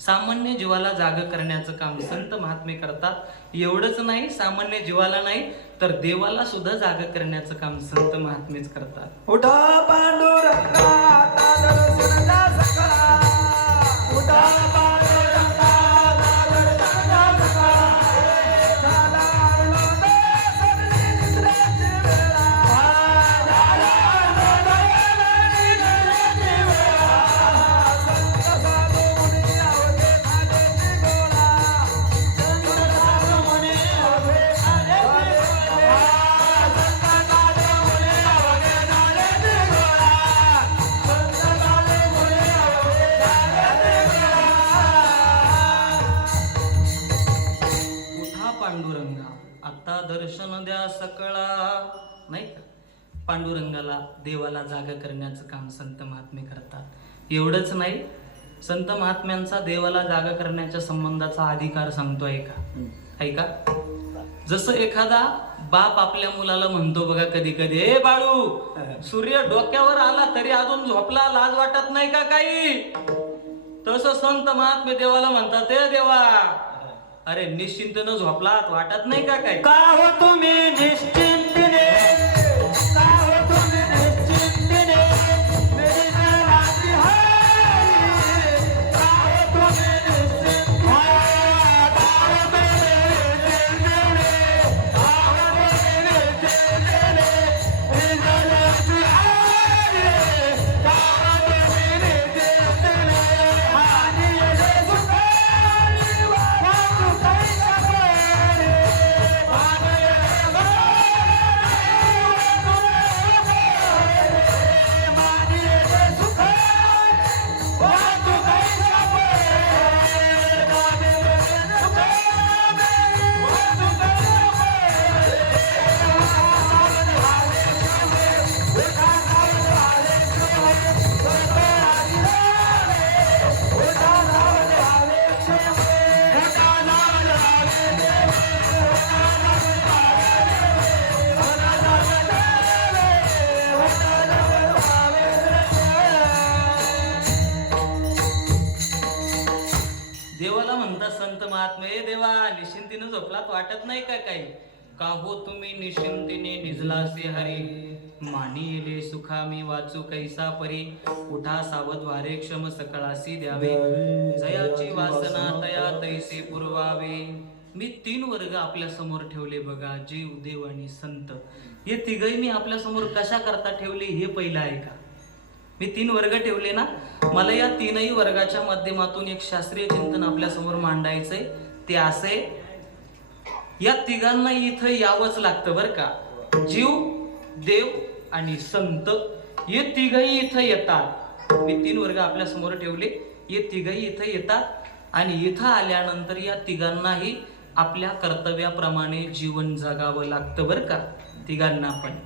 सामान्य जीवाला जाग करण्याचं काम संत महात्मे करतात. एवढंच नाही, सामान्य जीवाला नाही तर देवाला सुद्धा जाग करण्याचं काम संत महात्मेच करतात. उठा पांडुरंगा, आता दर्शन द्या सकळा. उठा पांडुरंगा, आता दर्शन द्या सकळा. झाला अर्णोदय, सगळी निद्रेची वेळा. झाला अर्णोदय, सगळी निद्रेची वेळा. संत साधू मुनी अवघे खांदेची गोळा. संत साधू मुनी अवघे खांदेची गोळा. संत साधू मुनी अवघे खांदेची गोळा. संत साधू मुनी अवघे खांदेची गोळा. उठा पांडुरंगा, आता दर्शन द्या सकळा. नाही का, पांडुरंगाला देवाला जागा करण्याचं काम संत महात्मे करतात. एवढंच नाही, संत महात्म्यांचा देवाला जागा करण्याच्या संबंधाचा अधिकार सांगतोय का, ऐका. जसं एखादा बाप आपल्या मुलाला म्हणतो बघा कधी कधी, ए बाळू, सूर्य डोक्यावर आला तरी अजून झोपला, लाज वाटत नाही का काही. तसं संत महात्मे देवाला म्हणतात, ए देवा, अरे निश्चिंतनं झोपलात, वाटत नाही का काय. का हो तुम्ही निश्चिंतीने, का हो तुम्ही निश्चिंतीने, मेरी जनाची हरी. का हो तुम्ही निश्चिंतीने, का हो तुम्ही निश्चिंतीने, का हो तुम्ही निश्चिंतीने, मेरी जनाची हरी. का हो तुम्ही निश्चिंतीने, आणि येते सुखारी वाहू कैसा परी. आणि येते देवाला म्हणतात संत महात्मे, ए देवा, निश्चिंतीनं झोपलात, वाटत नाही का काही. का हो तुम्ही निश्चिंतीने निजलासे हरी. मानी येले सुखा मी वाचू कैसा परी. उठा सावध वारे क्षम सकळासी द्यावे. जयाची वासना तया तैसे पुरवावे. मी 3 वर्ग आपल्या समोर ठेवले बघा, जीव, देव आणि संत. हे तिघही मी आपल्या समोर कशा करता ठेवले हे पहिलं आहे का. मी 3 वर्ग ठेवले ना, मला या 3ही वर्गाच्या माध्यमातून एक शास्त्रीय चिंतन आपल्या समोर मांडायचंय. ते असे, या तिघांना इथं यावंच लागतं बरं का. जीव, देव आणि संत हे तिघही इथं येतात. मी 3 वर्ग आपल्या समोर ठेवले. हे तिघही इथं येतात आणि इथं आल्यानंतर या तिघांनाही आपल्या कर्तव्याप्रमाणे जीवन जगावं लागतं बरं का. तिघांना पण,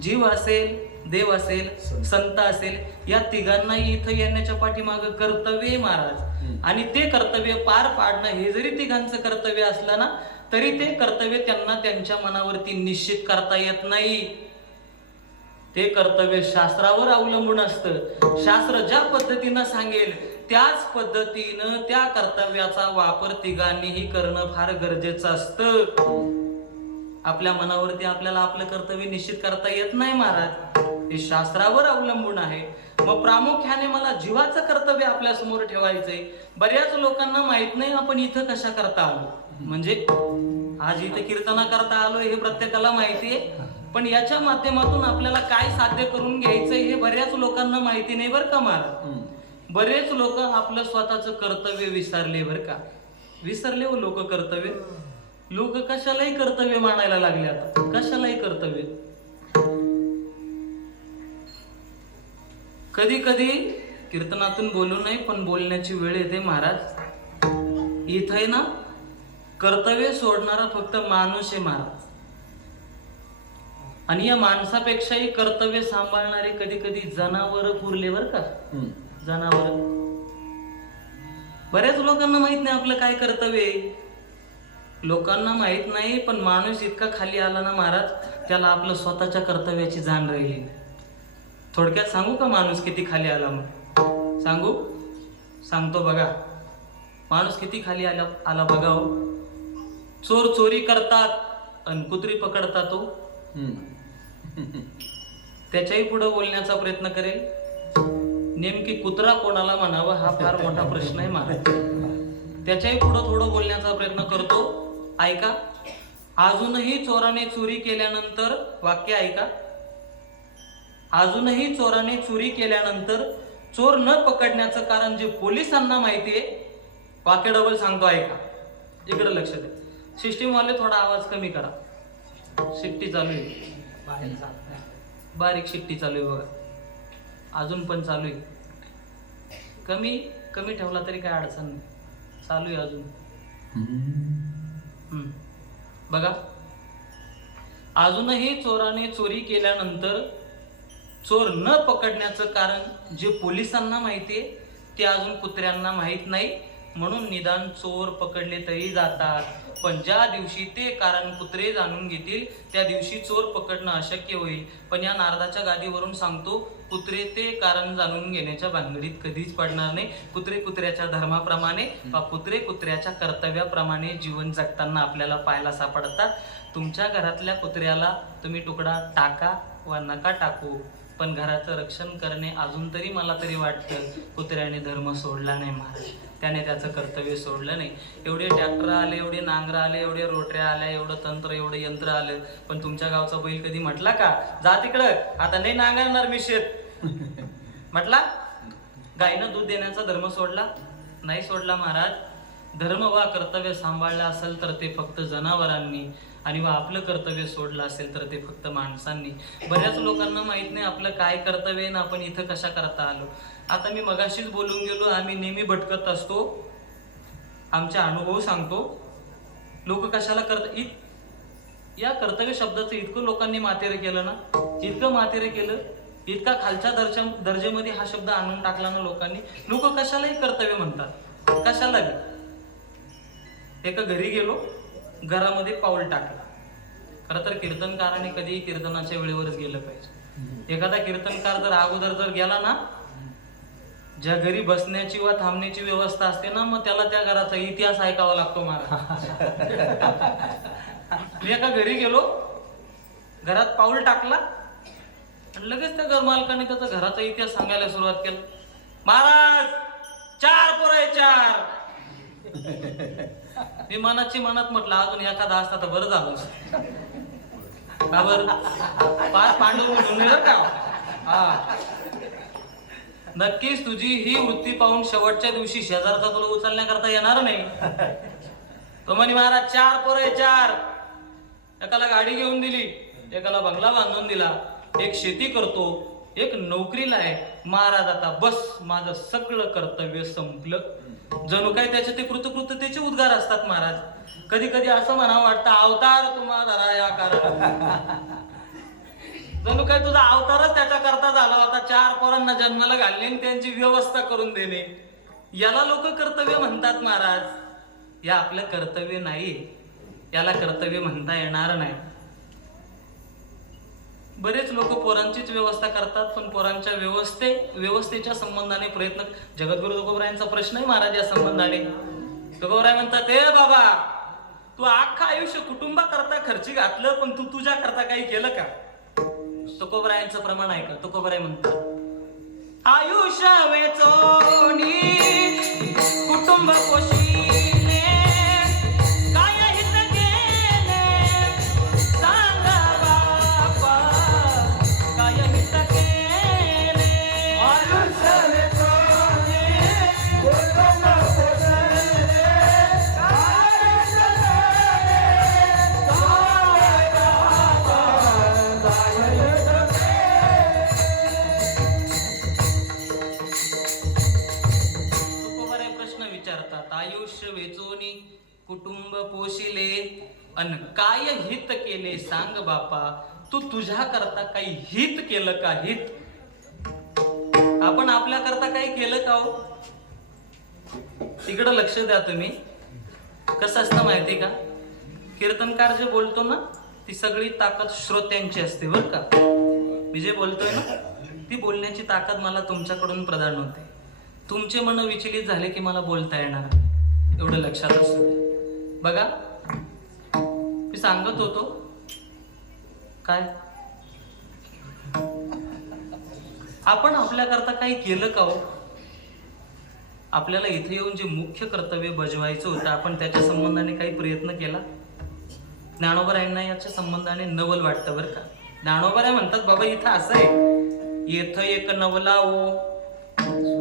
जीव असेल, देव असेल, संत असेल, या तिघांनाही इथं येण्याच्या पाठीमागं कर्तव्य आहे महाराज. आणि ते कर्तव्य पार पाडणं हे जरी तिघांचं कर्तव्य असलं ना, तरी ते कर्तव्य त्यांना त्यांच्या मनावरती निश्चित करता येत नाही. ते कर्तव्य शास्त्रावर अवलंबून असतं. शास्त्र ज्या पद्धतीनं सांगेल त्याच पद्धतीनं त्या कर्तव्याचा वापर तिघांनीही करणं फार गरजेचं असतं. आपल्या मनावरती आपल्याला आपलं कर्तव्य निश्चित करता येत नाही महाराज, हे शास्त्रावर अवलंबून आहे. मग प्रामुख्याने मला जीवाचं कर्तव्य आपल्या समोर ठेवायचंय. बऱ्याच लोकांना माहित नाही आपण इथं कशा करता आलो. म्हणजे आज इथं कीर्तना करता आलोय हे प्रत्येकाला माहिती आहे, पण याच्या माध्यमातून आपल्याला काय साध्य करून घ्यायचंय हे बऱ्याच लोकांना माहिती नाही बरं का महाराज. बरेच लोक आपलं स्वतःचं कर्तव्य विसरले बरं का. विसरले हो लोक कर्तव्य. लोक कशालाही कर्तव्य मानायला लागले आता, कशालाही कर्तव्य. कधी कधी कीर्तनातून बोलू नये पण बोलण्याची वेळ येते महाराज. इथं आहे ना कर्तव्य सोडणारा फक्त माणूस आहे महाराज. आणि या माणसापेक्षाही कर्तव्य सांभाळणारे कधी कधी जनावर पुरले बर का. जनावर. बऱ्याच लोकांना माहित नाही आपलं काय कर्तव्य आहे. लोकांना माहित नाही, पण माणूस इतका खाली आला ना महाराज, त्याला आपलं स्वतःच्या कर्तव्याची जाण राहिली. थोडक्यात सांगू का माणूस किती खाली आला? मग सांगतो बघा. माणूस किती खाली आला बघा हो. चोर चोरी करतात आणि कुत्री पकडतात हो. त्याच्याही पुढे बोलण्याचा प्रयत्न करेल. नेमकी कुत्रा कोणाला म्हणावं हा फार मोठा प्रश्न आहे महाराज. त्याच्याही पुढे थोडं बोलण्याचा प्रयत्न करतो. ऐका. अजूनही चोराने चोरी केल्यानंतर, वाक्य ऐका, अजूनही चोराने चोरी केल्यानंतर चोर न पकडण्याचं कारण जे पोलिसांना माहितीये, वाक्य डबल सांगतो ऐका. इकडे लक्ष द्या. सिस्टीम वाले थोडा आवाज कमी करा. शिट्टी चालू आहे, बारीक शिट्टी चालू आहे बघा. अजून पण चालू आहे. कमी कमी ठेवला तरी काय अडचण नाही, चालू आहे अजून. बघा. अजूनही चोराने चोरी केल्यानंतर चोर न पकडण्याचं कारण जे पोलिसांना माहितीये ते अजून कुत्र्यांना माहित नाही. म्हणून निदान चोर पकडले तरी जातात, पण ज्या दिवशी ते कारण कुत्रे जाणून घेतील त्या दिवशी चोर पकडणं अशक्य होईल. पण या नारदाच्या गादीवरून सांगतो, कुत्रे ते कारण जाणून घेण्याच्या भानगडीत कधीच पडणार नाही. कुत्रे कुत्र्याच्या धर्माप्रमाणे वा कुत्रे कुत्र्याच्या कर्तव्याप्रमाणे जीवन जगताना आपल्याला पाहायला सापडतात. तुमच्या घरातल्या कुत्र्याला तुम्ही तुकडा टाका वा नका टाकू, पण घराचं रक्षण करणे अजून तरी मला तरी वाटतं कुत्र्याने धर्म सोडला नाही महाराज. त्याने त्याचं कर्तव्य सोडलं नाही. एवढे ट्रॅक्टर आले, एवढे नांगर आले, एवढे रोटऱ्या आल्या, एवढं तंत्र, एवढं यंत्र आलं, पण तुमच्या गावचा बैल कधी म्हटला का जा तिकडं आता नाही नांगरणार मी शेत? म्हटला? गायीनं दूध देण्याचा धर्म सोडला नाही? सोडला महाराज. धर्म वा कर्तव्य सांभाळलं असेल तर ते फक्त जनावरांनी, आणि वा आपलं कर्तव्य सोडलं असेल तर ते फक्त माणसांनी. बऱ्याच लोकांना माहित नाही आपलं काय कर्तव्य आहे ना आपण इथं कशा करता आलो. आता मी मगाशीच बोलून गेलो, आम्ही नेहमी भटकत असतो. आमचे अनुभव सांगतो. लोक कशाला करतात, या कर्तव्य शब्दाचं इतकं लोकांनी मातेरे केलं ना, इतकं मातेरे केलं, इतका खालच्या दर्जामध्ये हा शब्द आणून टाकला ना लोकांनी. लोक कशालाही कर्तव्य म्हणतात, कशालाही. एका घरी गेलो, घरामध्ये पाऊल टाकलं. खरं तर कीर्तनकाराने कधीही कीर्तनाच्या वेळेवरच गेलं पाहिजे. एखादा कीर्तनकार जर अगोदर जर गेला ना, ज्या घरी बसण्याची वा थांबण्याची व्यवस्था असते ना, मग त्याला त्या घराचा इतिहास ऐकावा लागतो महाराज. मी एका घरी गेलो, घरात पाऊल टाकला आणि लगेच त्या घर मालकाने त्याचा घराचा इतिहास सांगायला सुरुवात केली. महाराज 4 पोरं 4. मी मनात म्हटलं अजून एखादा असता तर बरं झालं. का बरं? 5 पांडव घेऊन का? हा, नक्कीच तुझी ही वृत्ती पाहून शेवटच्या दिवशी शेजारचा तुला उचलण्याकरता येणार नाही. तो म्हणे महाराज 4 पोरं 4. एकाला गाडी घेऊन दिली, एकाला बंगला बांधून दिला, एक शेती करतो, एक नोकरीला आहे. महाराज आता बस माझं सगळं कर्तव्य संपलं. जणू काय त्याचे ते कृतकृत्यतेचे उद्गार असतात महाराज. कधी कधी असं म्हणावं वाटतं अवतार तुम्हा धरा या कारण. जणू काय तुझा अवतारच त्याच्या करता झाला होता. 4 पोरांना जन्माला घालणे आणि त्यांची व्यवस्था करून देणे, याला लोक कर्तव्य म्हणतात महाराज. या आपलं कर्तव्य नाही, याला कर्तव्य म्हणता येणार नाही. बरेच लोक पोरांचीच व्यवस्था करतात, पण पोरांच्या व्यवस्थेच्या संबंधाने प्रयत्न. जगद्गुरु तुकोबरायांचा प्रश्न आहे महाराज या संबंधाने. तुकोबराय म्हणतात, हे बाबा तू अख्खा आयुष्य कुटुंबाकरता खर्ची घातलं, पण तू तुझ्या करता काही केलं का? तुकोबरायांचं प्रमाण आहे का? तुकोबराय म्हणतात, आयुष्य वेचोनी कुटुंब पोशिले, काय हित केले सांग बापा, काय हित केले. आयुष्य वेचोनी कुटुंब पोशिले, काय हित केले सांग बापा, काय हित तुकोबराय प्रश्न विचारतात, आयुष्य वेचोनी कुटुंब पोशिले अन काय हित केले सांग बापा. तू तुझ्या करता काही हित केलं का? हित आपण आपल्या करता काही केलं का हो? तिकडं लक्ष द्या तुम्ही. कसं असतं माहिती का? कीर्तनकार जे बोलतो ना, ती सगळी ताकद श्रोत्यांची असते बरं का. मी जे बोलतोय ना, ती बोलण्याची ताकद मला तुमच्याकडून प्रदान होते. तुमचे मन विचलित झाले की मला बोलता येणार, एवढं लक्षात असतं. बघा मी सांगत होतो काय, आपण आपल्याकरता काही केलं का हो? आपल्याला इथे येऊन जे मुख्य कर्तव्य बजवायचं होतं, आपण त्याच्या संबंधाने काही प्रयत्न केला? ज्ञानोबरायांना याच्या संबंधाने नवल वाटतं बरं का. ज्ञानोबराय म्हणतात, बाबा इथं असं आहे, येथ एक नवला हो,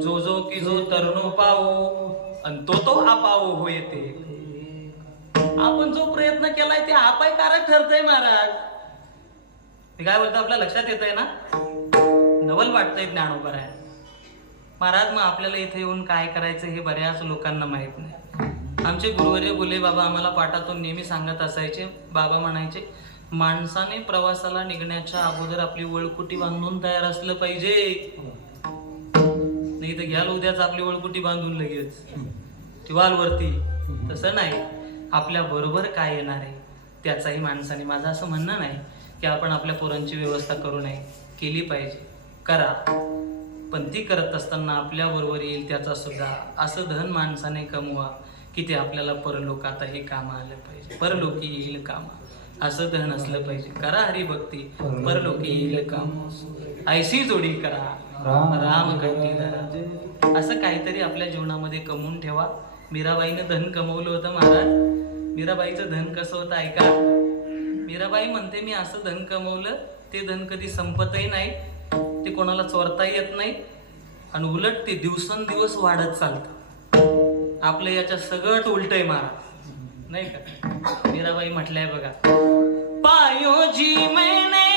जो जो की जो तरुण पावो आणि तो आपावो हो येते. आपण जो प्रयत्न केलाय ते अपायकारक ठरतंय महाराज. मी काय बोलतो आपल्या लक्षात येत आहे ना? नवल वाटतंय ज्ञानोबराय महाराज. मग आपल्याला इथे येऊन काय करायचं हे बऱ्याच लोकांना माहित नाही. आमचे गुरुवर्य बोले बाबा आम्हाला पाठातून नेहमी सांगत असायचे. बाबा म्हणायचे, माणसाने प्रवासाला निघण्याच्या अगोदर आपली वळकुटी बांधून तयार असलं पाहिजे. नाही तर घ्याल उद्याच आपली वळकुटी बांधून लगेच ठेवाल वरती. तसं नाही, आपल्या बरोबर काय येणार आहे त्याचाही माणसाने, माझं असं म्हणणं नाही की आपण आपल्या पोरांची व्यवस्था करू नये, केली पाहिजे, करा. पण ती करत असताना आपल्या बरोबर येईल त्याचा सुद्धा असं धन माणसाने कमवा की ते आपल्याला परलोकातही काम आलं पाहिजे. परलोकी येईल काम असं धन असलं पाहिजे. करा हरिभक्ती, परलोकी येईल काम. ऐशी जोडी करा राम कंठी धरा. असं काहीतरी आपल्या जीवनामध्ये कमवून ठेवा. मीराबाईने धन कमवलं होतं महाराज. मीराबाईचं धन कसं होतं ऐका. मीराबाई म्हणते, मी असं धन कमवलं, ते धन कधी संपतही नाही, ते कोणाला चोरता येत नाही, आणि उलट ते दिवसेंदिवस वाढत चालतं. आपलं याच्या सगळं उलटय महाराज, नाही का? मीराबाई म्हटलंय बघा, पायोजी मैंने,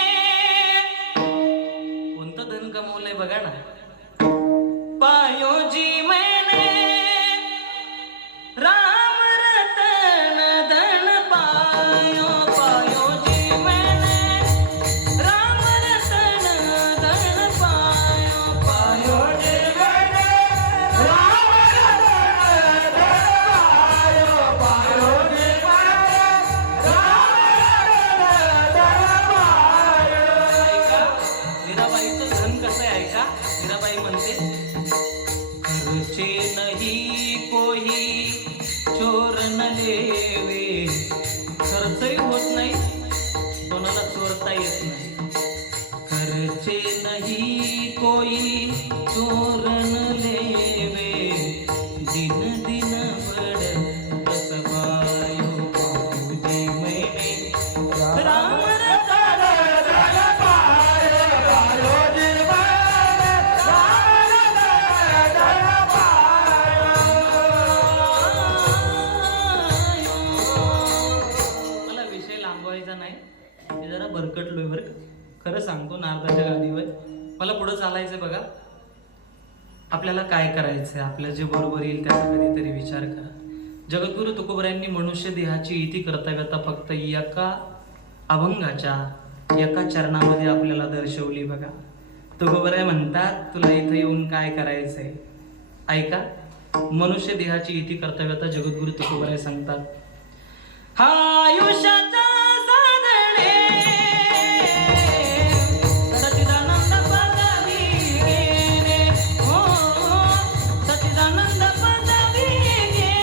कोणतं धन कमवलंय बघा ना. पायोजी मैंने राम रतन धन पायो, पायोजी मैंने राम रतन धन पायो, पायोजी मैंने राम रतन धन पायो, पायोजी मैंने राम रतन धन पायो. ऐका मीराबाईचं धन कसं आहे ऐका. मीराबाई म्हणते, खर्चे नहीं कोई चोर न लेवे. खर्चही होत नाही, कोणाला चोरता येत नाही. खर्चे नहीं कोई चोर न लेवे, दिन दिन बड़ कसबायो, पायोजी मैंने राम रतन धन पायो, पायोजी मैंने राम रतन धन पायो. मला विषय लांबवायचा नाही, मी जरा भरकटलोय बरं का. खरं सांगतो, नारदाच्या गादीवर मला पुढं चालायचंय बघा. आपल्याला काय करायचंय, आपल्या जे बरोबर येईल त्याचा कधीतरी विचार करा. जगद्गुरु तुकोबरायांनी मनुष्य देहाची इति कर्तव्यता फक्त एका अभंगाच्या एका चरणामध्ये आपल्याला दर्शवली बघा. तुकोबराय म्हणतात तुला इथं येऊन काय करायचंय ऐका. मनुष्य देहाची इति कर्तव्यता जगद्गुरु तुकोबराय सांगतात. हा आयुष्याचा साधने सच्चिदानंद पदवी घेणे, हो सच्चिदानंद पदवी घेणे,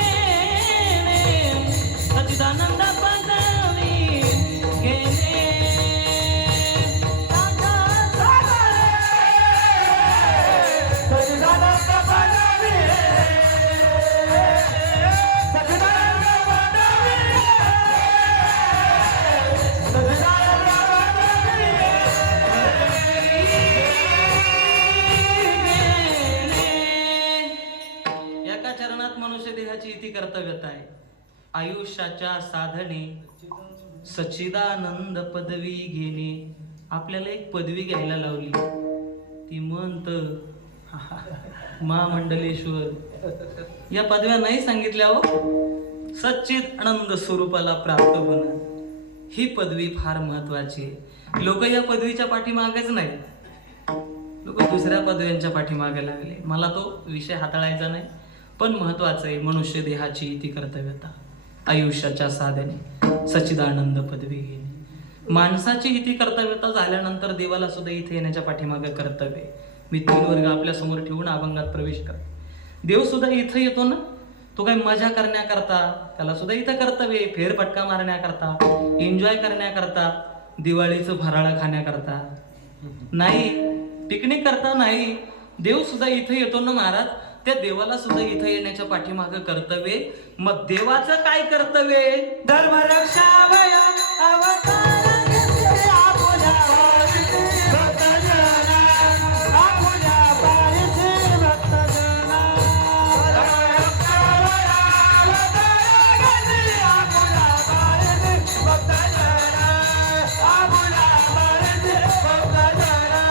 सच्चिदानंद पदवी घेणे. एका चरणात मनुष्य देहाची इति कर्तव्यता आहे. आयुष्याच्या साधने सच्चिदानंद पदवी घेणे. आपल्याला एक पदवी घ्यायला लावली, ती म्हणत महामंडलेश्वर. या पदव्या नाही सांगितल्या हो. सच्चिद आनंद स्वरूपाला प्राप्त होणं ही पदवी फार महत्वाची आहे. लोक या पदवीच्या पाठीमागेच नाही, लोक दुसऱ्या पदव्यांच्या पाठीमागे लागले. मला तो विषय हाताळायचा नाही, पण महत्वाचं आहे मनुष्य देहाची इति कर्तव्यता. आयुष्याच्या साधने सच्चिदानंद पदवी घेणे. माणसाची इति कर्तव्यता झाल्यानंतर देवाला सुद्धा इथे येण्याच्या पाठीमागे कर्तव्य. मी 3 वर्ग आपल्या समोर ठेवून अभंगात प्रवेश करतो. देव सुद्धा इथं येतो ना, तो काही मजा करण्याकरता, त्याला सुद्धा इथं कर्तव्य. फेरफटका मारण्याकरता, एन्जॉय करण्याकरता, दिवाळीचं फराळ खाण्याकरता नाही, पिकनिक करता नाही. देव सुद्धा इथं येतो ना महाराज. त्या देवाला सुद्धा इथं येण्याच्या पाठीमागं कर्तव्य. मग देवाचं काय कर्तव्य? धर्म रक्षावय अवतार घेतले आपुल्या वारीचे भक्तजना, आपुल्या वारीचे भक्तजना. धर्म रक्षावय अवतार घेतले आपुल्या वारीचे भक्तजना, आपुल्या वारीचे भक्तजना.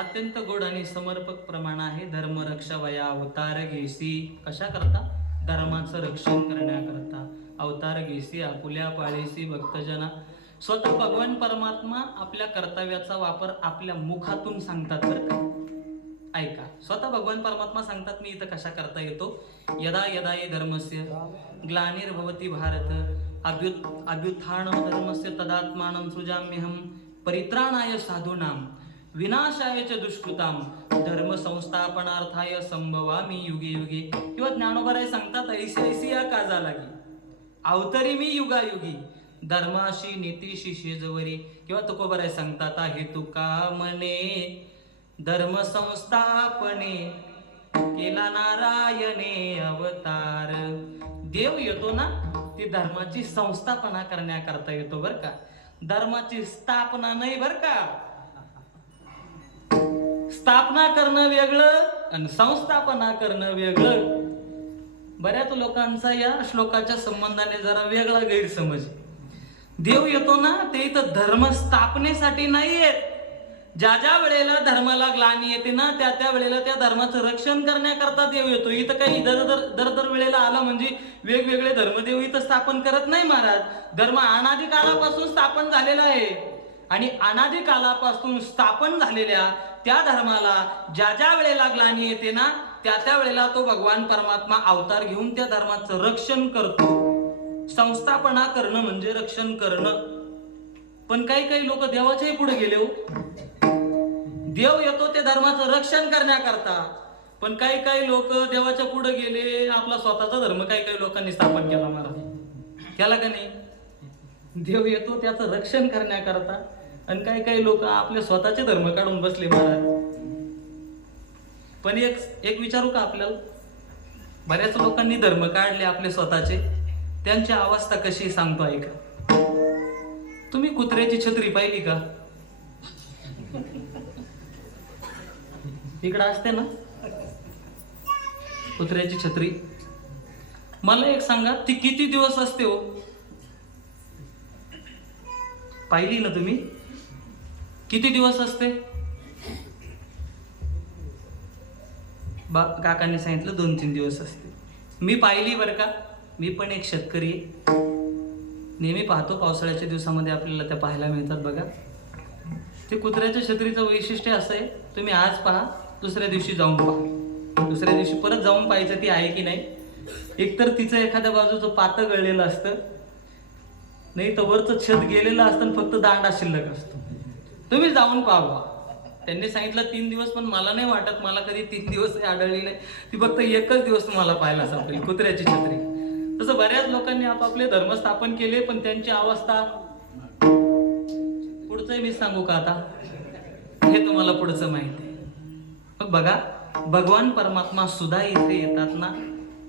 अत्यंत गोड आणि समर्पक प्रमाण आहे. धर्म रक्षा वया अवतार घेसी. कशा करता? धर्माचं रक्षण करण्याकरता अवतार घेसी आपुल्या पाळीसी भक्तजना. स्वतः भगवान परमात्मा आपल्या कर्तव्याचा वापर आपल्या मुखातून सांगतात बरं का. ऐका, स्वतः भगवान परमात्मा सांगतात मी इथं कशा करता येतो. यदा यदा ये धर्मस्य ग्लानिर्भवति भारत अभ्युत्थान धर्मस्य तदात्मानं सृजाम्यहं परित्राणाय साधूनां विनाशाय च दुष्कृताम धर्म संस्थापनार्थाय संभवामी युगे युगे. किंवा ज्ञानोबराय सांगतात ऐसी ऐसी या काजा लागी अवतरी मी युगायुगी धर्माशी नीतीशी शेजवरी. किंवा तुकोबराय सांगतात हेतू कामने धर्म संस्थापने केला नारायणे अवतार. देव येतो ना, ती धर्माची संस्थापना करण्याकरता येतो बर का. धर्माची स्थापना नाही बर का. स्थापना करणं वेगळं आणि संस्थापना करणं वेगळं. बऱ्याच लोकांचा या श्लोकाच्या संबंधाने जरा वेगळा गैरसमज. देव येतो ना, ते इथं धर्म स्थापनेसाठी नाही येत. ज्या ज्या वेळेला धर्माला ग्लानी येते ना, त्या त्या वेळेला त्या धर्माचं रक्षण करण्याकरता देव येतो. इथं काही दर वेळेला आला म्हणजे वेगवेगळे धर्मदेव इथं स्थापन करत नाही महाराज. धर्म अनादी कालापासून स्थापन झालेला आहे आणि अनादी कालापासून स्थापन झालेल्या त्या धर्माला ज्या ज्या वेळेला ग्लानी येते ना, त्या त्या वेळेला तो भगवान परमात्मा अवतार घेऊन त्या धर्माचं रक्षण करतो. संस्थापना करणं म्हणजे रक्षण करणं. पण काही काही लोक देवाच्याही पुढे गेले हो. देव येतो ते धर्माचं रक्षण करण्याकरता, पण काही काही लोक देवाच्या पुढे गेले, आपला स्वतःचा धर्म काही काही लोकांनी स्थापन केला महाराज. केला का नाही? देव येतो त्याचं रक्षण करण्याकरता आणि काही काही लोक आपले स्वतःचे धर्म काढून बसले महाराज. पण एक विचारू का आपल्याला, बऱ्याच लोकांनी धर्म काढले आपले स्वतःचे, त्यांची अवस्था कशी सांगतो ऐका. तुम्ही कुत्र्याची छत्री पाहिली का? इकडे असते ना कुत्र्याची छत्री. मला एक सांगा, ती किती दिवस असते हो? पाहिली ना तुम्ही? किती दिवस असते? काकांनी सांगितलं 2-3 दिवस असते. मी पाहिली बरं का. मी पण एक शेतकरी आहे. नेहमी पाहतो पावसाळ्याच्या दिवसामध्ये आपल्याला त्या पाहायला मिळतात बघा. ते कुत्र्याच्या छत्रीचं वैशिष्ट्य असं आहे, तुम्ही आज पहा, दुसऱ्या दिवशी जाऊन पहा, दुसऱ्या दिवशी परत जाऊन पाहायचं ती आहे की नाही. एकतर तिचं एखाद्या बाजूचं पातं गळलेलं असतं, नाही तर वरचं छत गेलेलं असतं आणि फक्त दांडा शिल्लक असतो. तुम्ही जाऊन पाहा. त्यांनी सांगितलं 3 दिवस, पण मला नाही वाटत मला कधी 3 दिवस आढळली नाही. ती फक्त एकच दिवस तुम्हाला पाहायला सापडेल कुत्र्याची छत्री. तसं बऱ्याच लोकांनी आपापले धर्म स्थापन केले, पण त्यांची अवस्था पुढचं मी सांगू का आता, हे तुम्हाला पुढचं माहिती आहे. मग बघा, भगवान परमात्मा सुद्धा इथे येतात ना,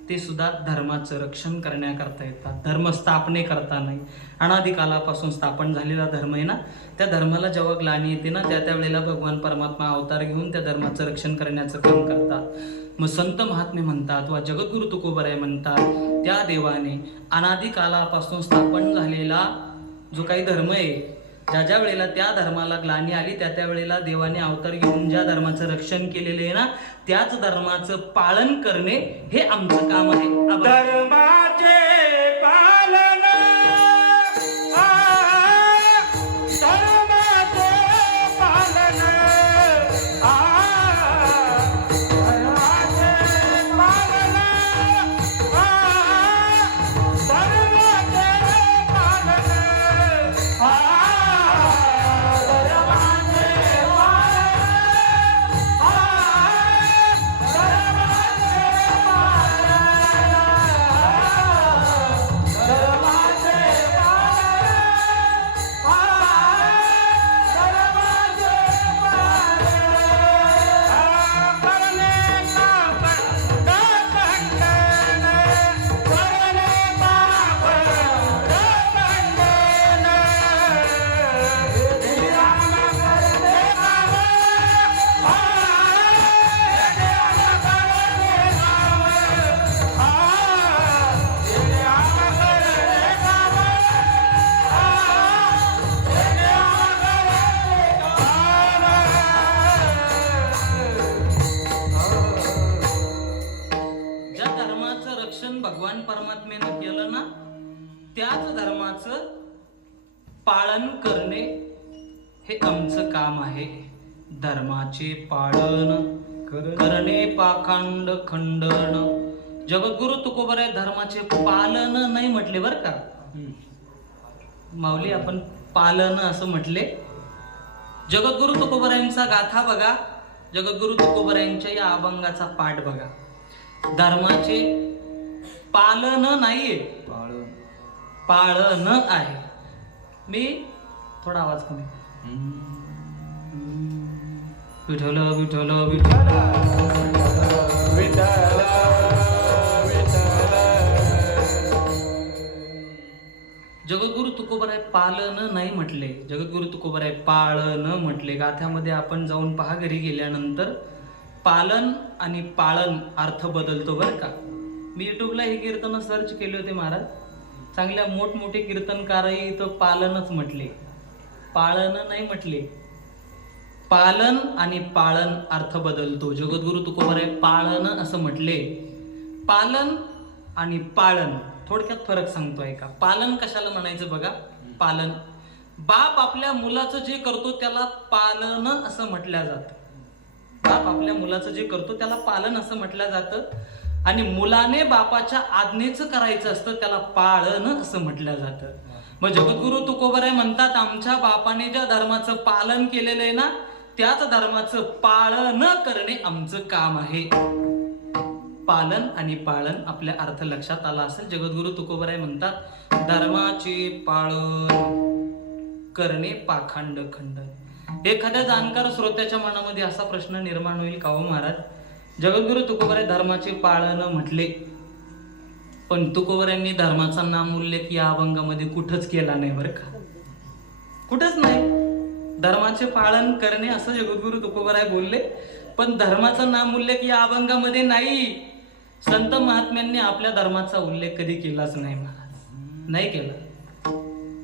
ते सुद्धा धर्माचं रक्षण करण्याकरता येतात, धर्म स्थापने करता नाही. अनादिकालापासून स्थापन झालेला धर्म आहे ना, त्या धर्माला जेव्हा ग्लानी येते ना, त्या वेळेला भगवान परमात्मा अवतार घेऊन त्या धर्माचं रक्षण करण्याचं काम करतात. मग संत महात्मे म्हणतात वा जगद्गुरु तुकोबराय म्हणतात, त्या देवाने अनादिकालापासून स्थापन झालेला जो काही धर्म आहे, ज्या वेळेला त्या धर्माला ग्लानी आली, त्या वेळेला देवाने अवतार घेऊन ज्या धर्माचं रक्षण केलेलं आहे ना, त्याच धर्माचं पालन करणे हे आमचं काम आहे. धर्माचे पालन, धर्माचे पालन, धर्माचे पालन, धर्माचे पालन. भगवान परमात्मेनं केलं ना, त्याच धर्माचं पालन करणे हे आमचं काम आहे. धर्माचे पालन करणे पाखंड खंडन. जगद्गुरु तुकोबराय धर्माचे पालन नाही म्हटले बर का माऊली, आपण पालन असं म्हटले. जगद्गुरु तुकोबरायांचा गाथा बघा, जगद्गुरु तुकोबरायांच्या या अभंगाचा पाठ बघा. धर्माचे पालन नाहीये, पाळन आहे. मी थोडा आवाज कमी. विठ्ठल विठ्ठल विठ्ठल विठ्ठल विठ्ठल. जगद्गुरु तुकोबराय पालन नाही म्हटले, जगद्गुरु तुकोबराय पाळन म्हटले. गाथ्यामध्ये आपण जाऊन पहा घरी गेल्यानंतर, पालन आणि पाळन अर्थ बदलतो बरं का. मी युट्यूबला हे कीर्तन सर्च केले होते महाराज, चांगल्या मोठमोठे कीर्तनकारही इथं पालनच म्हटले, पाळन नाही म्हटले. पालन आणि पाळन अर्थ बदलतो. जगद्गुरु तुकोबराय पाळन असं म्हटले. पालन आणि पाळन थोडक्यात फरक सांगतोय का. पालन कशाला म्हणायचं बघा. पालन, बाप आपल्या मुलाचं जे करतो त्याला पालन असं म्हटलं जातं. बाप आपल्या मुलाचं जे करतो त्याला पालन असं म्हटलं जातं, आणि मुलाने बापाच्या आज्ञेचं करायचं असतं त्याला पाळन असं म्हटलं जातं. मग जगद्गुरु तुकोबराय म्हणतात, आमच्या बापाने ज्या धर्माचं पालन केलेलं आहे ना, त्याच धर्माचं पालन करणे आमचं काम आहे. पालन आणि पाळन आपल्या अर्थ लक्षात आला असेल. जगद्गुरु तुकोबराय म्हणतात, धर्माचे पालन करणे पाखंड खंडन. एखाद्या जाणकार श्रोत्याच्या मनामध्ये असा प्रश्न निर्माण होईल, का हो महाराज, जगद्गुरु तुकोबराय धर्माचे पाळन म्हटले, पण तुकोबरायांनी धर्माचा नामोल्लेख या अभंगामध्ये कुठंच केला नाही बरं का, कुठंच नाही. धर्माचे पालन करणे असं जगद्गुरु तुकोबराय बोलले, पण धर्माचा नामोल्लेख या अभंगामध्ये नाही. संत महात्म्यांनी आपल्या धर्माचा उल्लेख कधी केलाच नाही महाराज, नाही केला.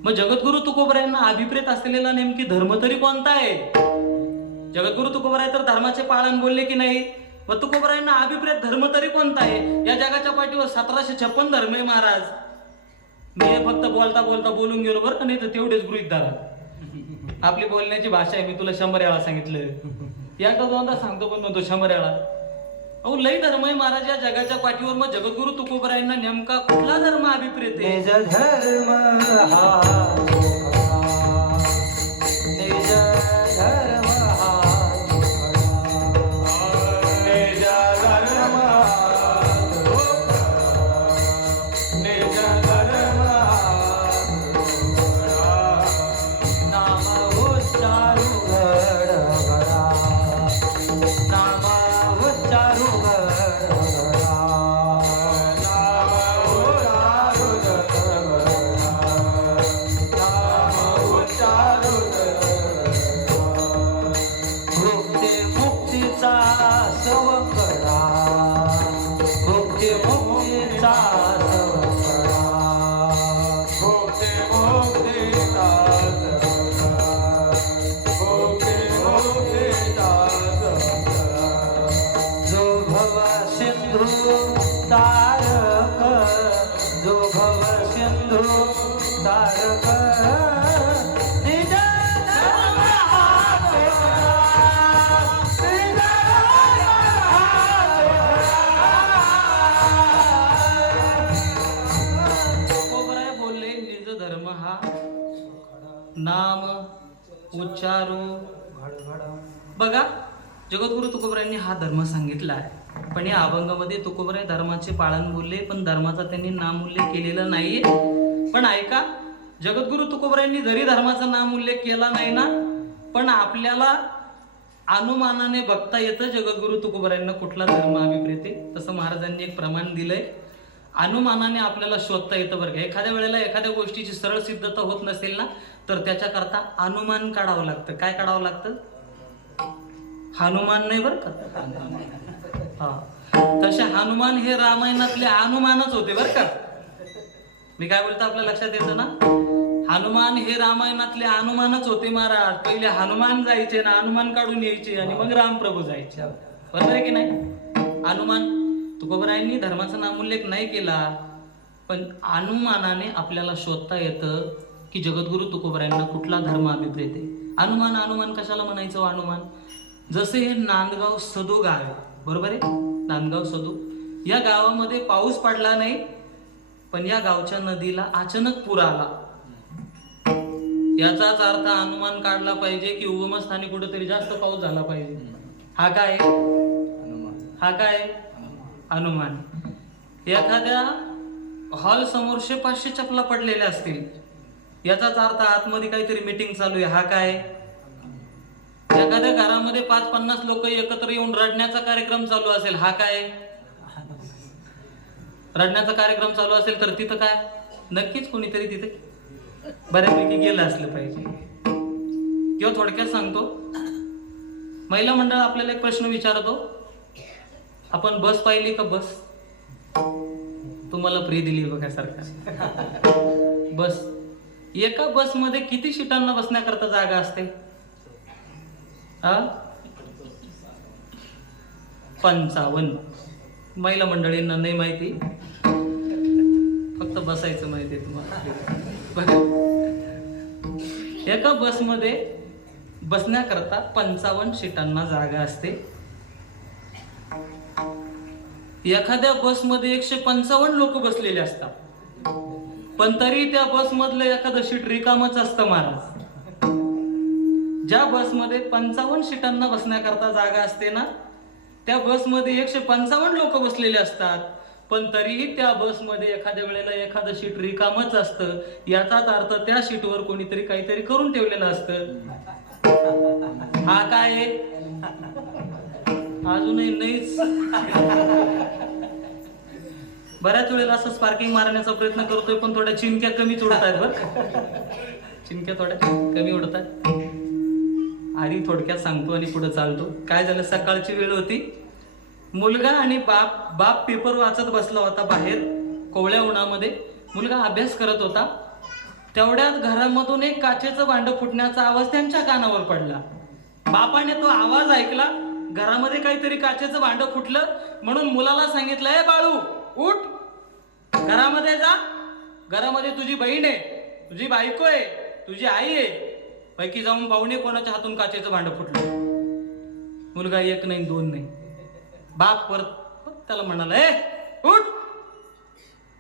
मग जगद्गुरु तुकोबरायांना अभिप्रेत असलेला नेमकी धर्म तरी कोणता आहे? जगद्गुरु तुकोबराय तर धर्माचे पालन बोलले की नाही? मग तुकोबरायांना अभिप्रेत धर्म तरी कोणता आहे? या जगाच्या पाठीवर 1756 धर्म आहे महाराज. मी फक्त बोलता बोलता बोलून गेलो बरं का, नाही तर तेवढेच गृहीत धरा. आपली बोलण्याची भाषा आहे. मी तुला 100 वेळा सांगितलं, एकदा दोनदा सांगतो पण म्हणतो 100 वेळा. अहो लई धर्म आहे महाराज या जगाच्या पाठीवर. मग जगद्गुरु तुकोबरायांना नेमका कुठला धर्म अभिप्रेत आहे? निज धर्म हा निज धर्म हा निज धर्म निज धर्म नाम उच्चारू घडघडा नाम उच्चारू घडघडा भुक्ती मुक्तीचा सवकडा भुक्ती मुक्तीचा सवकडा भोक्ते भोक्तेचा भोक्ते भोक्तेचा जो भव सिंधू तारक जो भव सिंधू तारक निज धर्म हा निज तुकोबराय बोलले निज धर्म हा नाम उच्चारू. बघा जगद्गुरु तुकोबरायांनी हा धर्म सांगितला आहे, पण या अभंगामध्ये तुकोबराय धर्माचे पालन बोलले, पण धर्माचा त्यांनी नामोल्लेख केलेला नाहीये. पण ऐका, जगद्गुरु तुकोबरायांनी जरी धर्माचा नामोल्लेख केला नाही ना, पण आपल्याला अनुमानाने बघता येतं जगद्गुरु तुकोबरायांना कुठला धर्म अभिप्रेत आहे. तसं महाराजांनी एक प्रमाण दिलंय. अनुमानाने आपल्याला शोधता येतं बरं का. एखाद्या वेळेला एखाद्या गोष्टीची सरळ सिद्धता होत नसेल ना, तर त्याच्याकरता अनुमान काढावं लागतं. काय काढावं लागतं? हनुमान नाही बरं का. हा, तसे हनुमान हे रामायणातले अनुमानच होते बरं का. मी काय बोलतो आपल्या लक्षात येतं ना. हनुमान हे रामायणातले अनुमानच होते महाराज. पहिले हनुमान जायचे ना, अनुमान काढून यायचे आणि मग रामप्रभू जायचे. बरोबर आहे की नाही? अनुमान तुकोबरायांनी धर्माचा नामोल्लेख नाही केला, पण अनुमानाने आपल्याला शोधता येतं की जगद्गुरु तुकोबरायांना कुठला धर्म अभिप्रेत आहे. अनुमान अनुमान कशाला म्हणायचं? अनुमान जसे हे नांदगाव सदो गाव आहे, बरोबर आहे. नांदगाव सदो या गावामध्ये पाऊस पडला नाही, पण या गावच्या नदीला अचानक पूर आला. याचाच अर्थ अनुमान काढला पाहिजे की उगमस्थानी कुठेतरी जास्त पाऊस झाला पाहिजे. हा काय? हा काय? अनुमान. एखाद्या हॉल समोर 500 चपला पडलेल्या असतील, याचाच अर्थ आतमध्ये काहीतरी मीटिंग चालू आहे. हा काय? एखाद्या घरामध्ये 5-50 लोक एकत्र येऊन रडण्याचा कार्यक्रम चालू असेल. हा काय? रडण्याचा कार्यक्रम चालू असेल तर तिथं काय? नक्कीच कोणीतरी तिथे बऱ्यापैकी गेलं असलं पाहिजे. किंवा थोडक्यात सांगतो, महिला मंडळ आपल्याला एक प्रश्न विचारतो, आपण बस पाहिली का? बस तुम्हाला फ्री दिली बघा सरकार. बस, एका बसमध्ये किती सीटांना बसण्याकरता जागा असते? 55. महिला मंडळींना नाही माहिती, फक्त बसायचं माहिती आहे तुम्हाला. एका बसमध्ये बसण्याकरता 55 सीटांना जागा असते. एखाद्या बसमध्ये 155 लोक बसलेले असतात, पण तरी त्या बसमधलं एखादं सीट रिकामच असतं महाराज. ज्या बसमध्ये 55 सीटांना बसण्याकरता जागा असते ना, त्या बसमध्ये 155 लोक बसलेले असतात, पण तरीही त्या बसमध्ये एखाद्या वेळेला एखादं सीट रिकामच असतं. याचाच अर्थ त्या सीटवर कोणीतरी काहीतरी करून ठेवलेलं असतं. हा काय आहे? अजूनही नाहीच. बऱ्याच वेळेला असं स्पार्किंग मारण्याचा प्रयत्न करतोय, पण थोड्या चिमक्या कमीच उडत आहेत बरं. चिमक्या थोड्या कमी उडतात. आधी थोडक्यात सांगतो आणि पुढे चालतो. काय झालं, सकाळची वेळ होती. मुलगा आणि बाप पेपर वाचत बसला होता बाहेर कोवळ्या उन्हामध्ये. मुलगा अभ्यास करत होता तेवढ्यात घरामधून एक काचेचं भांड फुटण्याचा आवाज त्यांच्या कानावर पडला. बापाने तो आवाज ऐकला, घरामध्ये काहीतरी काचेचं भांड फुटलं म्हणून मुलाला सांगितलं, ए बाळू उठ, घरामध्ये जा, घरामध्ये तुझी बहीण आहे, तुझी बायको आहे, तुझी आई आहे, पैकी जाऊन पाहुणे कोणाच्या हातून काचेचं भांड फुटलं. मुलगा एक नाही दोन नाही, बाप परत त्याला म्हणाला, ए उठ,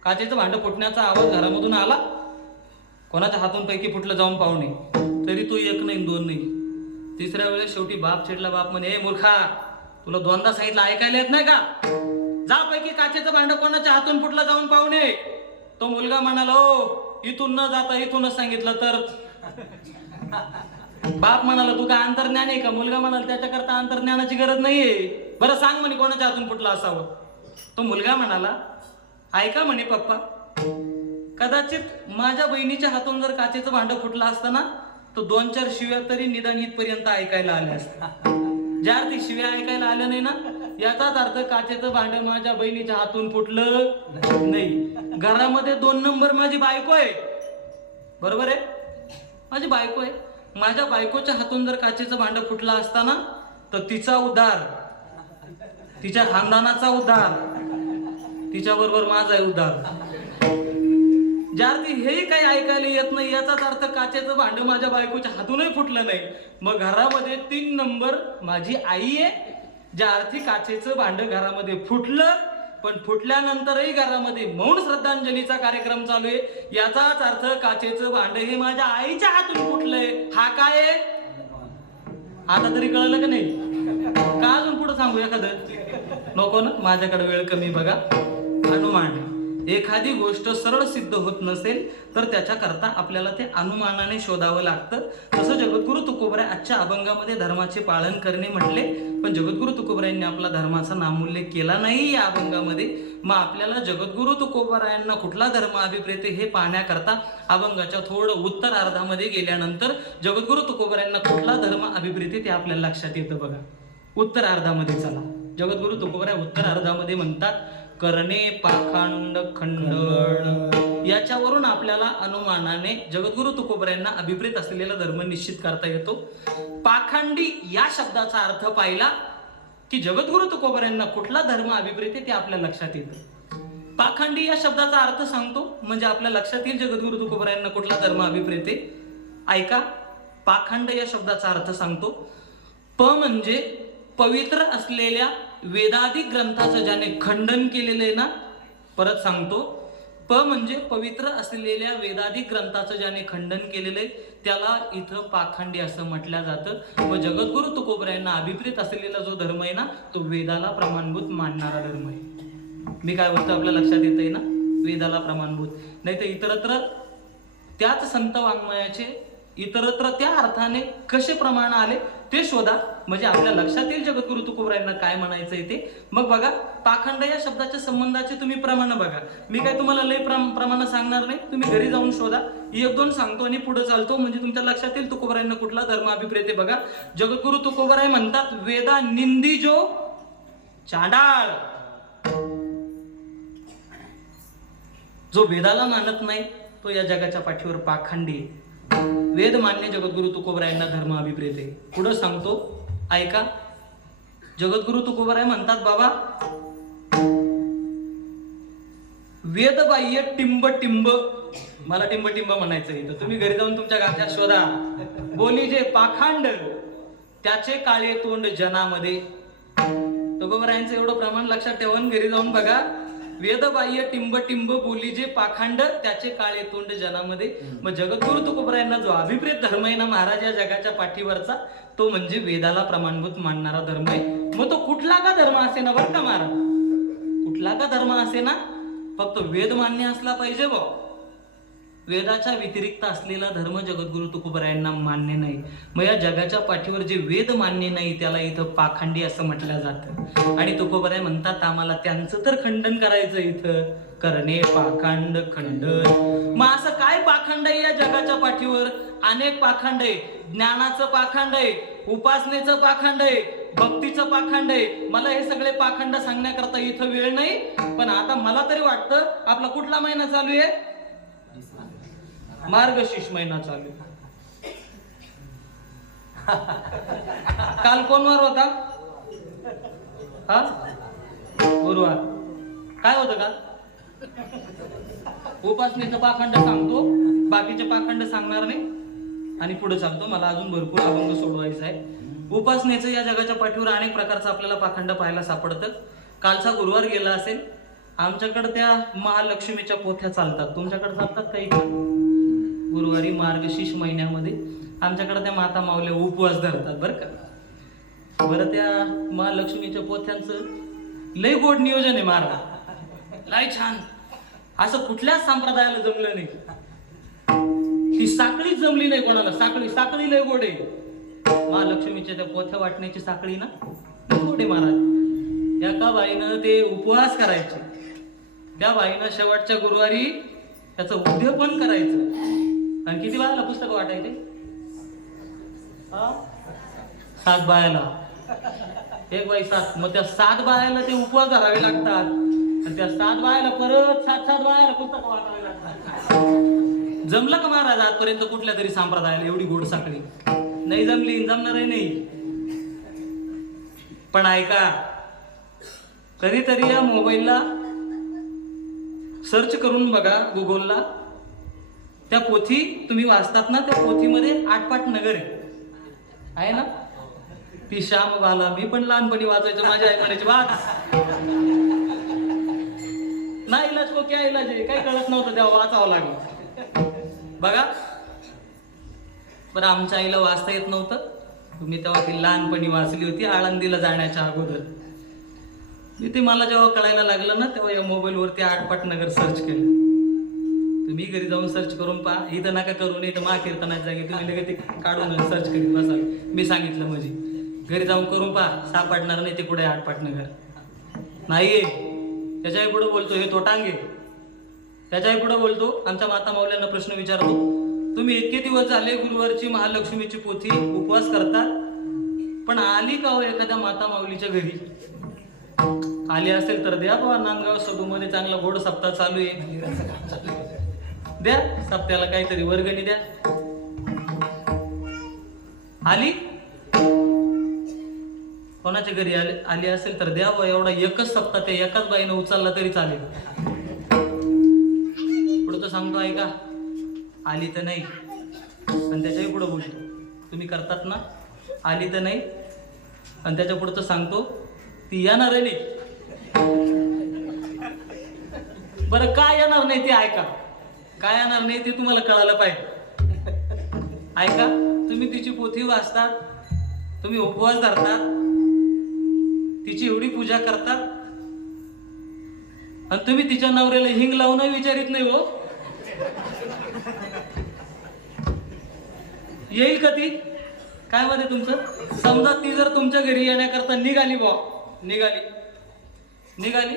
काचेचं भांड फुटण्याचा आवाज घरामधून आला, कोणाच्या हातून पैकी फुटलं जाऊन पाहुणे, तरी तू एक नाही दोन नाही. तिसऱ्या वेळेस शेवटी बाप चिडला. बाप म्हणे, ए मूर्खा, तुला दोनदा सांगितलं ऐकायला येत नाही का? जा पैकी काचेचं भांड कोणाच्या हातून फुटलं जाऊन पाहुणे. तो मुलगा म्हणाला, ओ इथून न जाता इथूनच सांगितलं तर. बाप म्हणाला, तू काय अंतर्ज्ञान आहे का? मुलगा म्हणाला, त्याच्याकरता अंतर्ज्ञानाची गरज नाहीये, बरं सांग म्हणे कोणाच्या हातून फुटलं असावं. तो मुलगा म्हणाला, ऐका म्हणे पप्पा, कदाचित माझ्या बहिणीच्या हातून जर काचेचं भांड फुटलं असतं ना, तो 2-4 शिव्या तरी निदान इथपर्यंत ऐकायला आल्या असत्या. ज्या अर्थी शिव्या ऐकायला आल्या नाही ना, याचाच अर्थ काचेचं भांड माझ्या बहिणीच्या हातून फुटलं नाही. घरामध्ये 2 नंबर माझी बायको आहे, बरोबर आहे, माझी बायको आहे. माझ्या बायकोच्या हातून जर काचेचं भांड फुटलं असताना तर तिचा उद्धार, तिच्या खानदानाचा उद्धार, तिच्याबरोबर माझा उद्धार. ज्या अर्थी हेही काही ऐकायला येत नाही, याचाच अर्थ काचेचं भांड माझ्या बायकोच्या हातूनही फुटलं नाही. मग घरामध्ये 3 नंबर माझी आई आहे. ज्या अर्थी काचेचं भांड घरामध्ये फुटलं, पण फुटल्यानंतरही घरामध्ये मौन श्रद्धांजलीचा कार्यक्रम चालू आहे. याचाच अर्थ काचेचं भांड हे माझ्या आईच्या हातून फुटलंय. हा काय आहे आता तरी कळलं का नाही? का अजून पुढे सांगू एखादं? नको ना, माझ्याकडे वेळ कमी. बघा, अनुमान. एखादी गोष्ट सरळ सिद्ध होत नसेल तर त्याच्याकरता आपल्याला ते अनुमानाने शोधावं लागतं. तसं जगद्गुरु तुकोबराय आजच्या अभंगामध्ये धर्माचे पालन करणे म्हटले, पण जगद्गुरु तुकोबरायांनी आपला धर्माचा नामोल्लेख केला नाही या अभंगामध्ये. मग आपल्याला जगद्गुरु तुकोबरायांना कुठला धर्म अभिप्रेत हे पाहण्याकरता अभंगाच्या थोडं उत्तरार्धामध्ये गेल्यानंतर जगद्गुरु तुकोबरायांना कुठला धर्म अभिप्रेत ते आपल्याला लक्षात येतं. बघा, उत्तरार्धामध्ये चला. जगद्गुरु तुकोबराय उत्तरार्धामध्ये म्हणतात, करणे पाखंड खंडन. याच्यावरून आपल्याला अनुमानाने जगद्गुरु तुकोबरायांना अभिप्रेत असलेला धर्म निश्चित करता येतो. पाखंडी या शब्दाचा अर्थ पाहिला की जगद्गुरु तुकोबरायांना कुठला धर्म अभिप्रेत ते आपल्या लक्षात येतं. पाखंडी या शब्दाचा अर्थ सांगतो म्हणजे आपल्या लक्षात येईल जगद्गुरु तुकोबरायांना कुठला धर्म अभिप्रेत. ऐका, पाखंड या शब्दाचा अर्थ सांगतो. प म्हणजे पवित्र असलेल्या वेदादी ग्रंथाचं ज्याने खंडन केलेलं आहे ना. परत सांगतो, प म्हणजे पवित्र असलेल्या वेदादी ग्रंथाचं ज्याने खंडन केलेलं आहे त्याला इथं पाखंडी असं म्हटलं जातं. व जगद्गुरु तुकोबरायांना अभिप्रेत असलेला जो धर्म आहे ना, तो वेदाला प्रमाणभूत मानणारा धर्म आहे. मी काय बोलतो आपल्या लक्षात येत आहे ना, वेदाला प्रमाणभूत. नाही तर इतरत्र त्याच संत वाङ्मयाचे इतरत्र त्या अर्थाने कसे प्रमाण आले ते शोधा, म्हणजे आपल्या लक्षात येईल जगद्गुरु तुकोबरायांना काय म्हणायचंय ते. मग बघा, पाखंड या शब्दाच्या संबंधाचे तुम्ही प्रमाण बघा. मी काय तुम्हाला लय प्रमाण सांगणार नाही, तुम्ही घरी जाऊन शोधा. 1-2 सांगतो आणि पुढे चालतो, म्हणजे तुमच्या लक्षात येईल तुकोबरायांना कुठला धर्म अभिप्रेत. बघा, जगद्गुरु तुकोबराय म्हणतात, वेदा निंदी जो चांडाळ. जो वेदाला मानत नाही तो या जगाच्या पाठीवर पाखंडी. वेद मान्य जगद्गुरु तुकोबरायांना धर्म अभिप्रेत आहे. पुढं सांगतो, ऐका. जगद्गुरु तुकोबराय म्हणतात, बाबा वेदबाह्य टिंब टिंब, मला टिंब टिंब म्हणायचं आहे तर तुम्ही घरी जाऊन तुमच्या गात्यात शोधा. बोली जे पाखंड त्याचे काळे तोंड जनामध्ये. तुकोबरायांचं एवढं प्रमाण लक्षात ठेवून घरी जाऊन बघा. वेदबाह्य टिंब टिंब बोली जे पाखंड त्याचे काळे तोंड जनामध्ये. मग जगद्गुरु तुकोबरायांना जो अभिप्रेत धर्म आहे ना महाराज या जगाच्या पाठीवरचा, तो म्हणजे वेदाला प्रमाणभूत मानणारा धर्म आहे. मग तो कुठला का धर्म असे ना, बरं का महाराज, कुठला का धर्म असे ना, फक्त वेद मान्य असला पाहिजे. वेदाच्या व्यतिरिक्त असलेला धर्म जगद्गुरु तुकोबरायांना मान्य नाही. मग या जगाच्या पाठीवर जे वेद मान्य नाही त्याला इथं पाखंडी असं म्हटलं जातं. आणि तुकोबराय म्हणतात, आम्हाला त्यांचं तर खंडन करायचं इथं. करणे पाखंड खंडन. मग असं काय पाखंड आहे या जगाच्या पाठीवर? अनेक पाखंड आहे. ज्ञानाचं पाखंड आहे, उपासनेचं पाखंड आहे, भक्तीचं पाखंड आहे. मला हे सगळे पाखंड सांगण्याकरता इथं वेळ नाही. पण आता मला तरी वाटतं आपला कुठला महिना चालू आहे? मार्गशीर्ष महिना चालू. काल कोण वार होता? हा, गुरुवार. काय होतं काल? उपासनेचं पाखंड सांगतो, बाकीचे पाखंड सांगणार नाही आणि पुढे सांगतो. मला अजून भरपूर अभंग सोडवायचा आहे. उपासनेचं या जगाच्या पाठीवर अनेक प्रकारचं आपल्याला पाखंड पाहायला सापडतं. कालचा गुरुवार गेला असेल. आमच्याकडे त्या महालक्ष्मीच्या पोथ्या चालतात. तुमच्याकडे चालतात काही? गुरुवारी मार्गशीर्ष महिन्यामध्ये आमच्याकडे त्या माता माऊल्या उपवास धरतात बरं का. बरं, त्या महालक्ष्मीच्या पोथ्यांचं लय गोड नियोजन आहे महाराज, लय छान. असं कुठल्याच संप्रदायाला जमलं नाही. ती साखळीच जमली नाही कोणाला. साखळी लय गोड आहे. महालक्ष्मीच्या त्या पोथ्या वाटण्याची साखळी ना लय गोड आहे महाराज. एका बाईनं ते उपवास करायचे. त्या बाईनं शेवटच्या गुरुवारी त्याचं उद्यापन करायचं. आणि किती बायाला पुस्तक वाटायचे? 7 बायाला. एक बाई 7. मग त्या 7 बायाला ते उपवास धरावे लागतात. आणि त्या 7 बायाला परत 7 बायाला पुस्तक वाटावे लागतात. जमलं का महाराज आजपर्यंत कुठल्या तरी संप्रदायाला एवढी गोड साखळी? नाही जमली, जमणारही नाही. पण ऐका, कधीतरी या मोबाईलला सर्च करून बघा, गुगलला. त्या पोथी तुम्ही वाचतात ना, त्या पोथीमध्ये 8 नगर आहे ना. ती श्याम बाला मी पण लहानपणी वाचायचो. माझ्या आई म्हणायची वाच. नाही इलाज को क्या इलाज आहे, काही कळत नव्हतं तेव्हा, वाचावं लागलं. बघा बरं, आमच्या आईला वाचता येत नव्हतं. तुम्ही तेव्हा ती लहानपणी वाचली होती आळंदीला जाण्याच्या अगोदर. ते मला जेव्हा कळायला लागलं ना, तेव्हा या मोबाईलवरती 8 नगर सर्च केलं. तुम्ही घरी जाऊन सर्च करून पहा. इथं नका करू, नाही तर महाकीर्तनाच्या जागी तुम्ही लगेच ते काढून सर्च करीत बसाल. मी सांगितलं म्हणजे घरी जाऊन करून पहा, सापडणार नाही ते कुठे 8 नगर नाहीये. त्याच्याही पुढे बोलतो हे तोटांगे. त्याच्याही पुढे बोलतो आमच्या माता माऊल्यांना प्रश्न विचारतो, तुम्ही इतके दिवस झाले गुरुवारची महालक्ष्मीची पोथी उपवास करतात, पण आली का हो एखाद्या माता माऊलीच्या घरी? आली असेल तर द्या बाबा. नांदगाव सदूमध्ये चांगला गोड सप्ताह चालू आहे, द्या सप्त्याला काहीतरी वर्गणी द्या. आली कोणाच्या घरी आली असेल तर द्या बाबा. एवढा एकच सप्ताह त्या एकाच बाईनं उचलला तरी चालेल. पुढं तर सांगतो ऐका, आली तर नाही. आणि त्याच्याही पुढं बोलतो तुम्ही करतात ना, आली तर नाही. आणि त्याच्या पुढं तर सांगतो ती येणार आहे नाही. बरं काय येणार नाही ते ऐका. काय येणार नाही ते तुम्हाला कळायला पाहिजे. ऐका, तुम्ही तिची पोथी वाचतात, तुम्ही उपवास धरतात, तिची एवढी पूजा करतात, आणि तुम्ही तिच्या नवऱ्याला हिंग लावून विचारित नाही हो. येईल का ती? काय मध्ये तुमचं? समजा ती जर तुमच्या घरी येण्याकरता निघाली बॉ, निघाली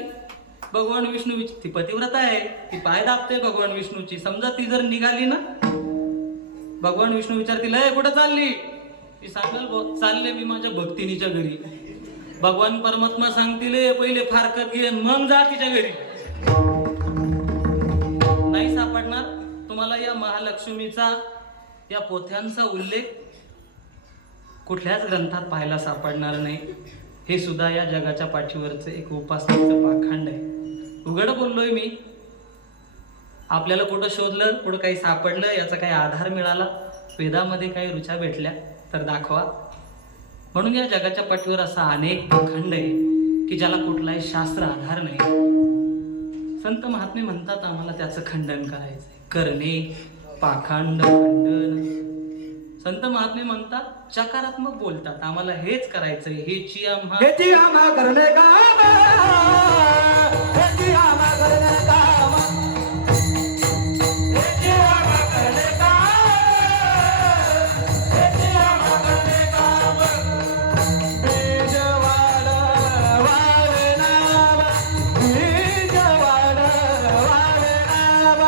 भगवान विष्णू, ती पतिव्रता आहे, ती पाय दाबते भगवान विष्णूची. समजा ती जर निघाली ना, भगवान विष्णू विचारतील कुठं चालली? ती सांगाल चालले मी माझ्या भक्तिनीच्या घरी. भगवान परमात्मा सांगतील पहिले फारकत घे मग जा तिच्या घरी. नाही सापडणार तुम्हाला या महालक्ष्मीचा, या पोथ्यांचा उल्लेख कुठल्याच ग्रंथात पाहायला सापडणार नाही. हे सुद्धा या जगाच्या पाठीवरचं एक उपासनेचं पाखंड आहे. उघड बोललोय मी. आपल्याला कुठं शोधलं, कुठं काही सापडलं, याचा काही आधार मिळाला, वेदामध्ये काही रुचा भेटल्या तर दाखवा. म्हणून या जगाच्या पाठीवर असा अनेक पाखंड आहे की ज्याला कुठलाही शास्त्र आधार नाही. संत महात्मे म्हणतात आम्हाला त्याचं खंडन करायचंय. करणे पाखंड खंडन. संत महात्मे म्हणतात सकारात्मक बोलतात, आम्हाला हेच करायचंय. हेची आम्हा करणे काम, हेची आम्हा करणे काम, हेची आम्हा करणे काम, हेची आम्हा करणे काम. बीज वाढ वाढे नाम, बीज वाढ वाढे नाम.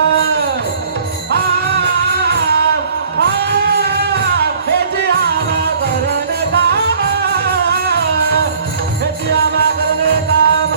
हेची आम्हा करणे काम, हेची आम्हा करणे काम.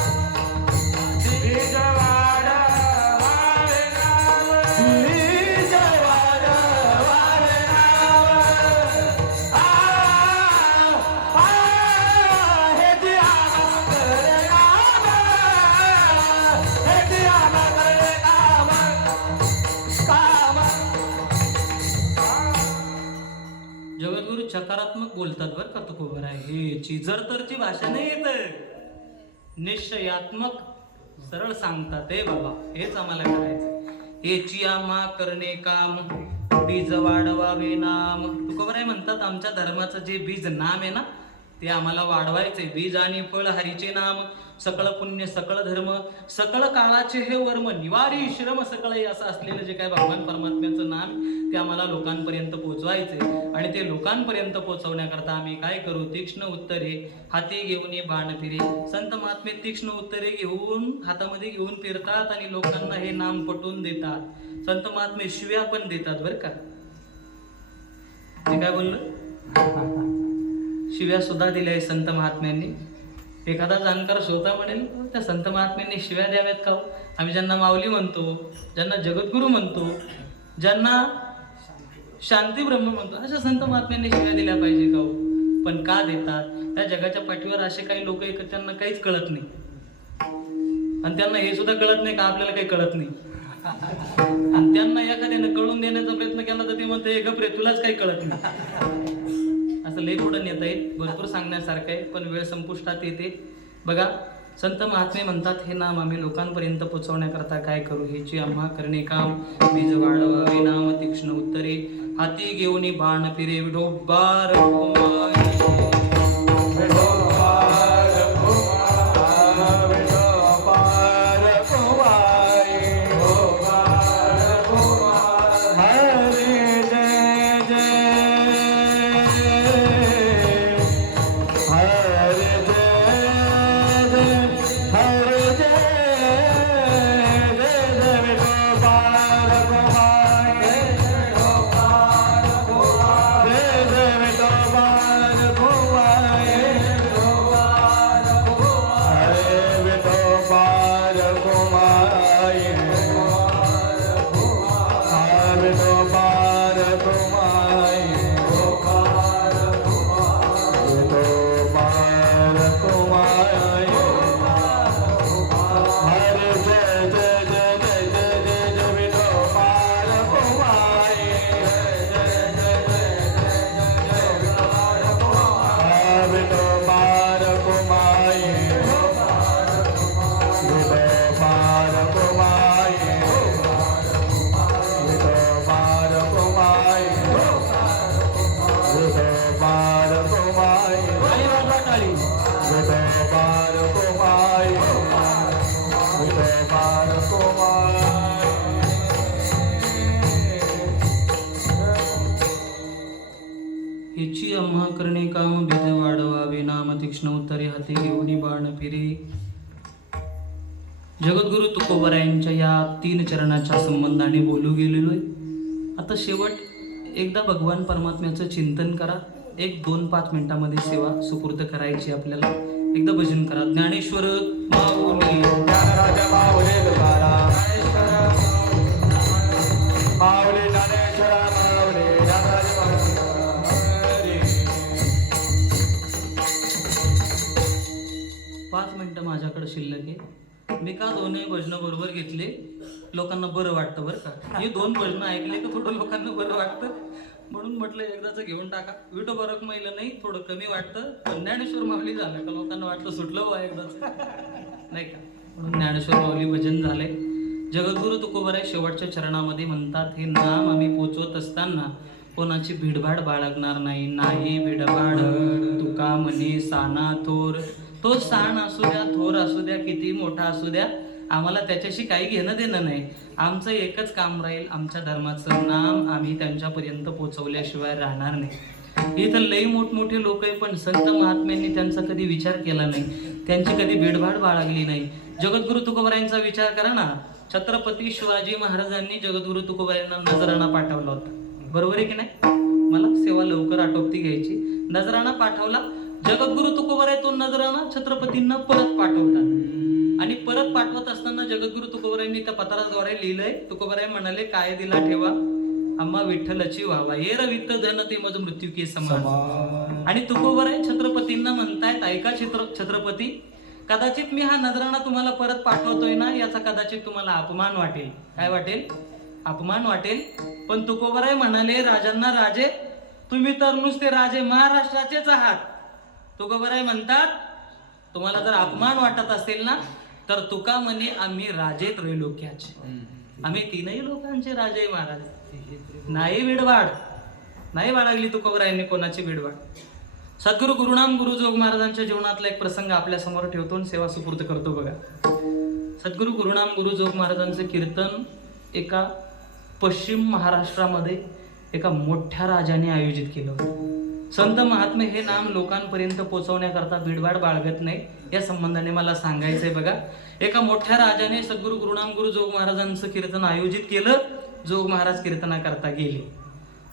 नकारात्मक बोलतात बरं का तुकोबर आहे. हे चिजरतरची भाषा नाही येत, निश्चयात्मक सरळ सांगतात. हे बाबा हेच आम्हाला करायचं. हेची आम्हा करणे काम बीज वाढवावे नाम. तुकोबर आहे म्हणतात आमच्या धर्माचं जे बीज नाम आहे ना ते आम्हाला वाढवायचे. बीज आणि फळ हरीचे नाम, सकळ पुण्य सकळ धर्म, सकळ काळाचे हे वर्म, निवारी श्रम सकळ, असं असलेलं जे काय भगवान परमात्म्याचं नाम ते आम्हाला लोकांपर्यंत पोहोचवायचे. आणि ते लोकांपर्यंत पोहोचवण्याकरता आम्ही काय करू? तीक्ष्ण उत्तरे हाती घेऊन बाण फिरे. संत महात्मे तीक्ष्ण उत्तरे घेऊन हातामध्ये घेऊन फिरतात आणि लोकांना हे नाम पटवून देतात. संत महात्मे शिव्या पण देतात बरं का. ते काय बोललं? शिव्या सुद्धा दिल्या आहे संत महात्म्यांनी. एखादा जाणकार श्रोता म्हणेल त्या संत महात्म्यांनी शिव्या द्याव्यात का? आम्ही ज्यांना माऊली म्हणतो, ज्यांना जगद्गुरु म्हणतो, ज्यांना शांती ब्रह्म म्हणतो, अशा संत महात्म्यांनी शिव्या दिल्या पाहिजे का? पण का देतात? त्या जगाच्या पाठीवर असे काही लोक आहेत त्यांना काहीच कळत नाही, आणि त्यांना हे सुद्धा कळत नाही का आपल्याला काही कळत नाही. आणि त्यांना एखाद्याने कळून देण्याचा प्रयत्न केला तर ते म्हणते हे गप्रे तुलाच काही कळत नाही. असं लई पुढं नेता येईल, भरपूर सांगण्यासारखं आहे पण वेळ संपुष्टात येते. बघा संत महात्मे म्हणतात हे नाम आम्ही लोकांपर्यंत पोहोचवण्याकरता काय करू? हेची आम्हा करणे काम बीज वाढवावे नाम तीक्ष्ण उत्तरे हाती घेऊन बाण फिरे. विठोबार हेची आम्हा करणे काम बीज वाढवावे नाम तीक्ष्ण उत्तरे हाती घेऊन बाण फिरे. जगद्गुरु तुकोबरायांच्या या 3 चरणाच्या संबंधाने बोलू गेलेलो आहे. आता शेवट एकदा भगवान परमात्म्याचं चिंतन करा. 1-2-5 मिनिटामध्ये सेवा सुपूर्द करायची आपल्याला. एकदा भजन करा. ज्ञानेश्वर माऊली ज्ञानराजा माऊली तुकाराम, माऊली ज्ञानेश्वर माऊली ज्ञानराजा माऊली. 5 मिनिटं माझ्याकडे शिल्लक आहे. मी का दोन्ही भजनं बरोबर घेतले? लोकांना बरं वाटतं बरं का. हे 2 भजनं ऐकले का थोडं लोकांना बरं वाटतं म्हणून म्हटलं एकदाच घेऊन टाका. विठोबा रखुमाईला नाही थोडं कमी वाटतं, पण ज्ञानेश्वर माऊली झालं का लोकांना वाटलं सुटलं वा एकदाच नाही का. म्हणून ज्ञानेश्वर माऊली भजन झालंय. जगद्गुरु तुकोबराय शेवटच्या चरणामध्ये म्हणतात हे नाम आम्ही पोचवत असताना कोणाची भिडभाड बाळगणार नाही. नाही भिडभाड तुका म्हणे साना थोर. तो साण असू द्या, थोर असू द्या, किती मोठा असू द्या, आम्हाला त्याच्याशी काही घेणं देणं नाही. आमचं एकच काम राहील, आमच्या धर्माचं नाम आम्ही त्यांच्यापर्यंत पोहोचवल्याशिवाय राहणार नाही. इथं लई मोठमोठे लोक आहे पण संत महात्म्यांनी त्यांचा कधी विचार केला नाही, त्यांची कधी भेडभाड बाळगली नाही. जगद्गुरु तुकोबरायांचा विचार करा ना. छत्रपती शिवाजी महाराजांनी जगद्गुरु तुकोबरायांना नजराणा पाठवला होता, बरोबर आहे की नाही? मला सेवा लवकर आटोपती घ्यायची. नजराणा पाठवला. जगद्गुरु तुकोबराय तो नजराणा छत्रपतींना परत पाठवतात. आणि परत पाठवत असताना जगद्गुरु तुकोबरायांनी त्या पत्राद्वारे लिहिलंय. तुकोबराय म्हणाले काय दिला ठेवा आम्हा विठ्ठलाची व्हावा, ये रवित्त धन ते मज मृत्यू के समान. आणि तुकोबराय छत्रपतींना म्हणतायत ऐका छत्रपती, कदाचित मी हा नजराणा तुम्हाला परत पाठवतोय ना, याचा कदाचित तुम्हाला अपमान वाटेल. काय वाटेल? अपमान वाटेल. पण तुकोबराय म्हणाले राजांना राजे, तुम्ही तर नुसते राजे महाराष्ट्राचेच आहात. तुकोबराय म्हणतात, तुम्हाला जर अपमान वाटत असेल ना, तर तुका म्हणे आम्ही राजे त्रैलोक्याचे, आम्ही तीनही लोकांचे राजे महाराज. नाही विडवाड, नाही बाळगली तुकोबरायांनी कोणाची विडवाड. सद्गुरु गुरुनाम गुरुजोग महाराजांच्या जीवनातला एक प्रसंग आपल्या समोर ठेवतो आणि सेवा सुपूर्द करतो. बघा, सद्गुरु गुरुनाम गुरुजोग महाराजांचं कीर्तन एका पश्चिम महाराष्ट्रामध्ये एका मोठ्या राजाने आयोजित केलं होतं. संत महात्मे हे नाम लोकांपर्यंत पोहोचवण्याकरता बिडबाड बाळगत नाही, या संबंधाने मला सांगायचंय. बघा, एका मोठ्या राजाने सद्गुरु गुरुनाम गुरुजोग महाराजांचं कीर्तन आयोजित केलं. जोग महाराज कीर्तनाकरता गेले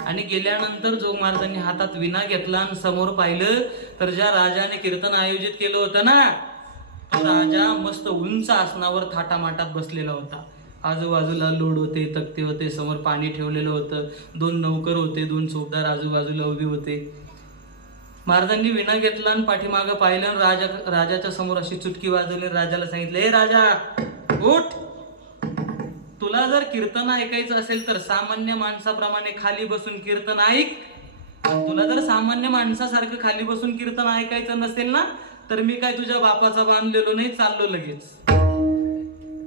आणि गेल्यानंतर जोग महाराजांनी हातात विना घेतला आणि समोर पाहिलं तर ज्या राजाने कीर्तन आयोजित केलं होतं ना, तो राजा मस्त उंच आसनावर थाटामाटात बसलेला होता. आजूबाजूला लोड होते, तक्ते होते, समोर पाणी ठेवलेलं होतं, 2 नौकर होते, 2 चोपदार आजूबाजूला उभे होते. महाराजांनी विना घेतला आणि पाठीमागं पाहिलं आणि राजाच्या समोर अशी चुटकी वाजवली. राजाला सांगितलं, हे राजा उठ, तुला जर कीर्तन ऐकायचं असेल तर सामान्य माणसाप्रमाणे खाली बसून कीर्तन ऐक. तुला जर सामान्य माणसासारखं खाली बसून कीर्तन ऐकायचं नसेल ना, तर मी काय तुझ्या बापाचा बांधलेलो नाही, चाललो लगेच.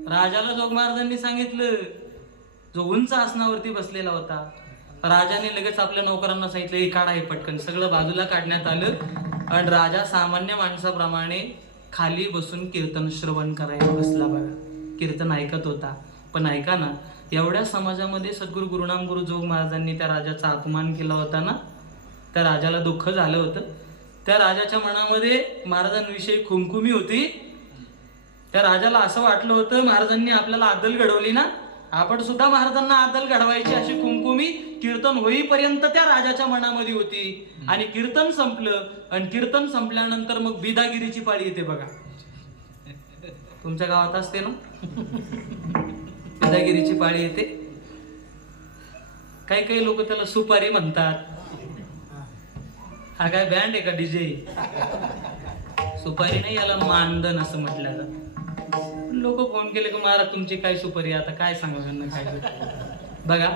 राजाला जोग महाराजांनी सांगितलं, जो उंच आसनावरती बसलेला होता. राजाने लगेच आपल्या नौकरांना सांगितलं, हे काढा, हे पटकन. सगळं बाजूला काढण्यात आलं आणि राजा सामान्य माणसाप्रमाणे खाली बसून कीर्तन श्रवण करायला बसला. बघा, कीर्तन ऐकत होता. पण ऐका ना, एवढ्या समाजामध्ये सद्गुरु गुरुनाम गुरुजोग महाराजांनी त्या राजाचा अपमान केला होता ना, त्या राजाला दुःख झालं होतं. त्या राजाच्या मनामध्ये महाराजांविषयी खुमखुमी होती. त्या राजाला असं वाटलं होतं, महाराजांनी आपल्याला आदल घडवली ना, आपण सुद्धा महाराजांना आदल घडवायची, अशी खुमखुमी कीर्तन होईपर्यंत त्या राजाच्या मनामध्ये होती. आणि कीर्तन संपलं आणि कीर्तन संपल्यानंतर मग बिदागिरीची पाळी येते. बघा, तुमच्या गावात असते ना बिदागिरीची पाळी येते. काही काही लोक त्याला सुपारी म्हणतात. हा काय बँड आहे का, डीजे? सुपारी नाही, याला मानधन असं म्हटलं जातं. लोक फोन केले की महाराज तुमची काय सुपारी, आता काय सांगा त्यांना काय. बघा,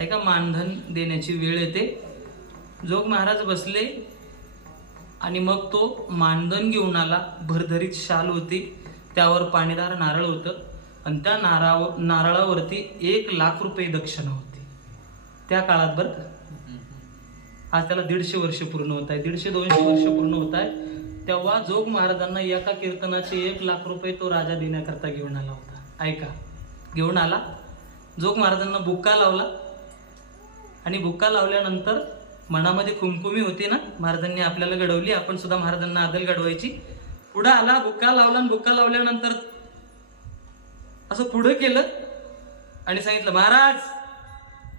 ऐका, मानधन देण्याची वेळ येते. जोग महाराज बसले आणि मग तो मानधन घेऊन आला. भरधरीत शाल होती, त्यावर पाणीदार नारळ होतं आणि त्या नारळावरती 1 लाख रुपये दक्षिणा होती त्या काळात. बरं का, आज त्याला 150 वर्ष पूर्ण होत आहे, 150-200 वर्ष पूर्ण होत आहे. तेव्हा जोग महाराजांना एका कीर्तनाचे 1 लाख रुपये तो राजा देण्याकरता घेऊन आला होता. ऐका, घेऊन आला. जोग महाराजांना बुक्का लावला आणि बुक्का लावल्यानंतर मनामध्ये खुमखुमी होती ना, महाराजांनी आपल्याला घडवली, आपण सुद्धा महाराजांना आदल घडवायची. पुढे आला, बुक्का लावला आणि बुक्का लावल्यानंतर असं पुढे केलं आणि सांगितलं, महाराज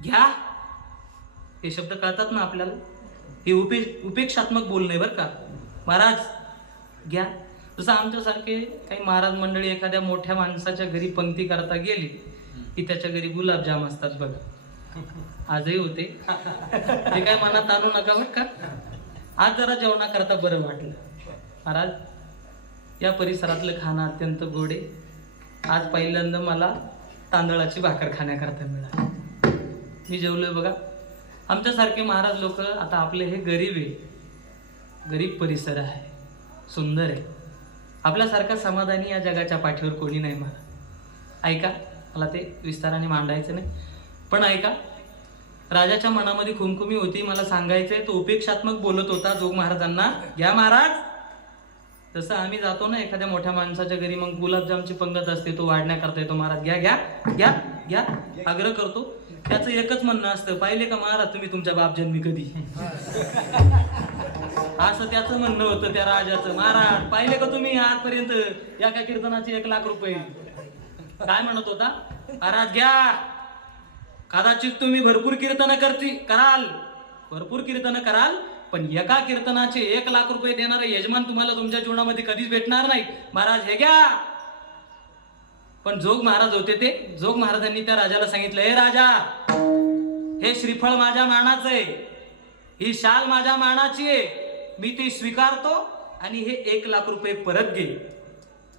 घ्या. हे शब्द कळतात ना आपल्याला, हे उपेक्षात्मक बोलणे बरं का. महाराज घ्या. जसं आमच्यासारखे काही महाराज मंडळी एखाद्या मोठ्या माणसाच्या घरी पंक्ती करता गेली की त्याच्या घरी गुलाबजाम असतात. बघा, आजही होते. ते काय मनात आणू नका बरं का. आज जरा जेवणा करता बरं वाटलं. महाराज, या परिसरातलं खाणं अत्यंत गोड आहे. आज पहिल्यांदा मला तांदळाची भाकर खाण्याकरता मिळाली. मी जेवलोय. बघा, आमच्यासारखे महाराज लोक, आता आपले हे गरीब आहे, गरीब परिसर आहे, सुंदर आहे. आपल्यासारखा समाधानी या जगाच्या पाठीवर कोणी नाही महाराज. ऐका, मला ते विस्ताराने मांडायचं नाही, पण ऐका, राजाच्या मनामध्ये खुमखुमी होती. मला सांगायचंय, तो उपेक्षात्मक बोलत होता जोग महाराजांना. घ्या महाराज. जसं आम्ही जातो ना एखाद्या मोठ्या माणसाच्या घरी, मग गुलाबजामची पंगत असते, तो वाढण्याकरता येतो. महाराज घ्या घ्या घ्या घ्या आग्रह करतो. त्याचं एकच म्हणणं असतं, पाहिले का महाराज तुम्ही तुमच्या बाप जन्मी कधी, असं त्याचं म्हणणं होतं त्या राजाचं. महाराज पाहिले का तुम्ही आजपर्यंत या काय कीर्तनाचे 1 लाख रुपये. काय म्हणत होता, महाराज घ्या. कदाचित तुम्ही भरपूर कीर्तन कराल, भरपूर कीर्तन कराल, पण एका कीर्तनाचे 1 लाख रुपये देणारा यजमान तुम्हाला तुमच्या जीवनामध्ये कधीच भेटणार नाही. महाराज हे घ्या. पण जोग महाराज होते ते. जोग महाराजांनी त्या राजाला सांगितलं, हे राजा, हे श्रीफळ माझ्या मानाचं आहे, ही शाल माझ्या मानाची आहे, मी ती स्वीकारतो आणि हे 1 लाख रुपये परत घे.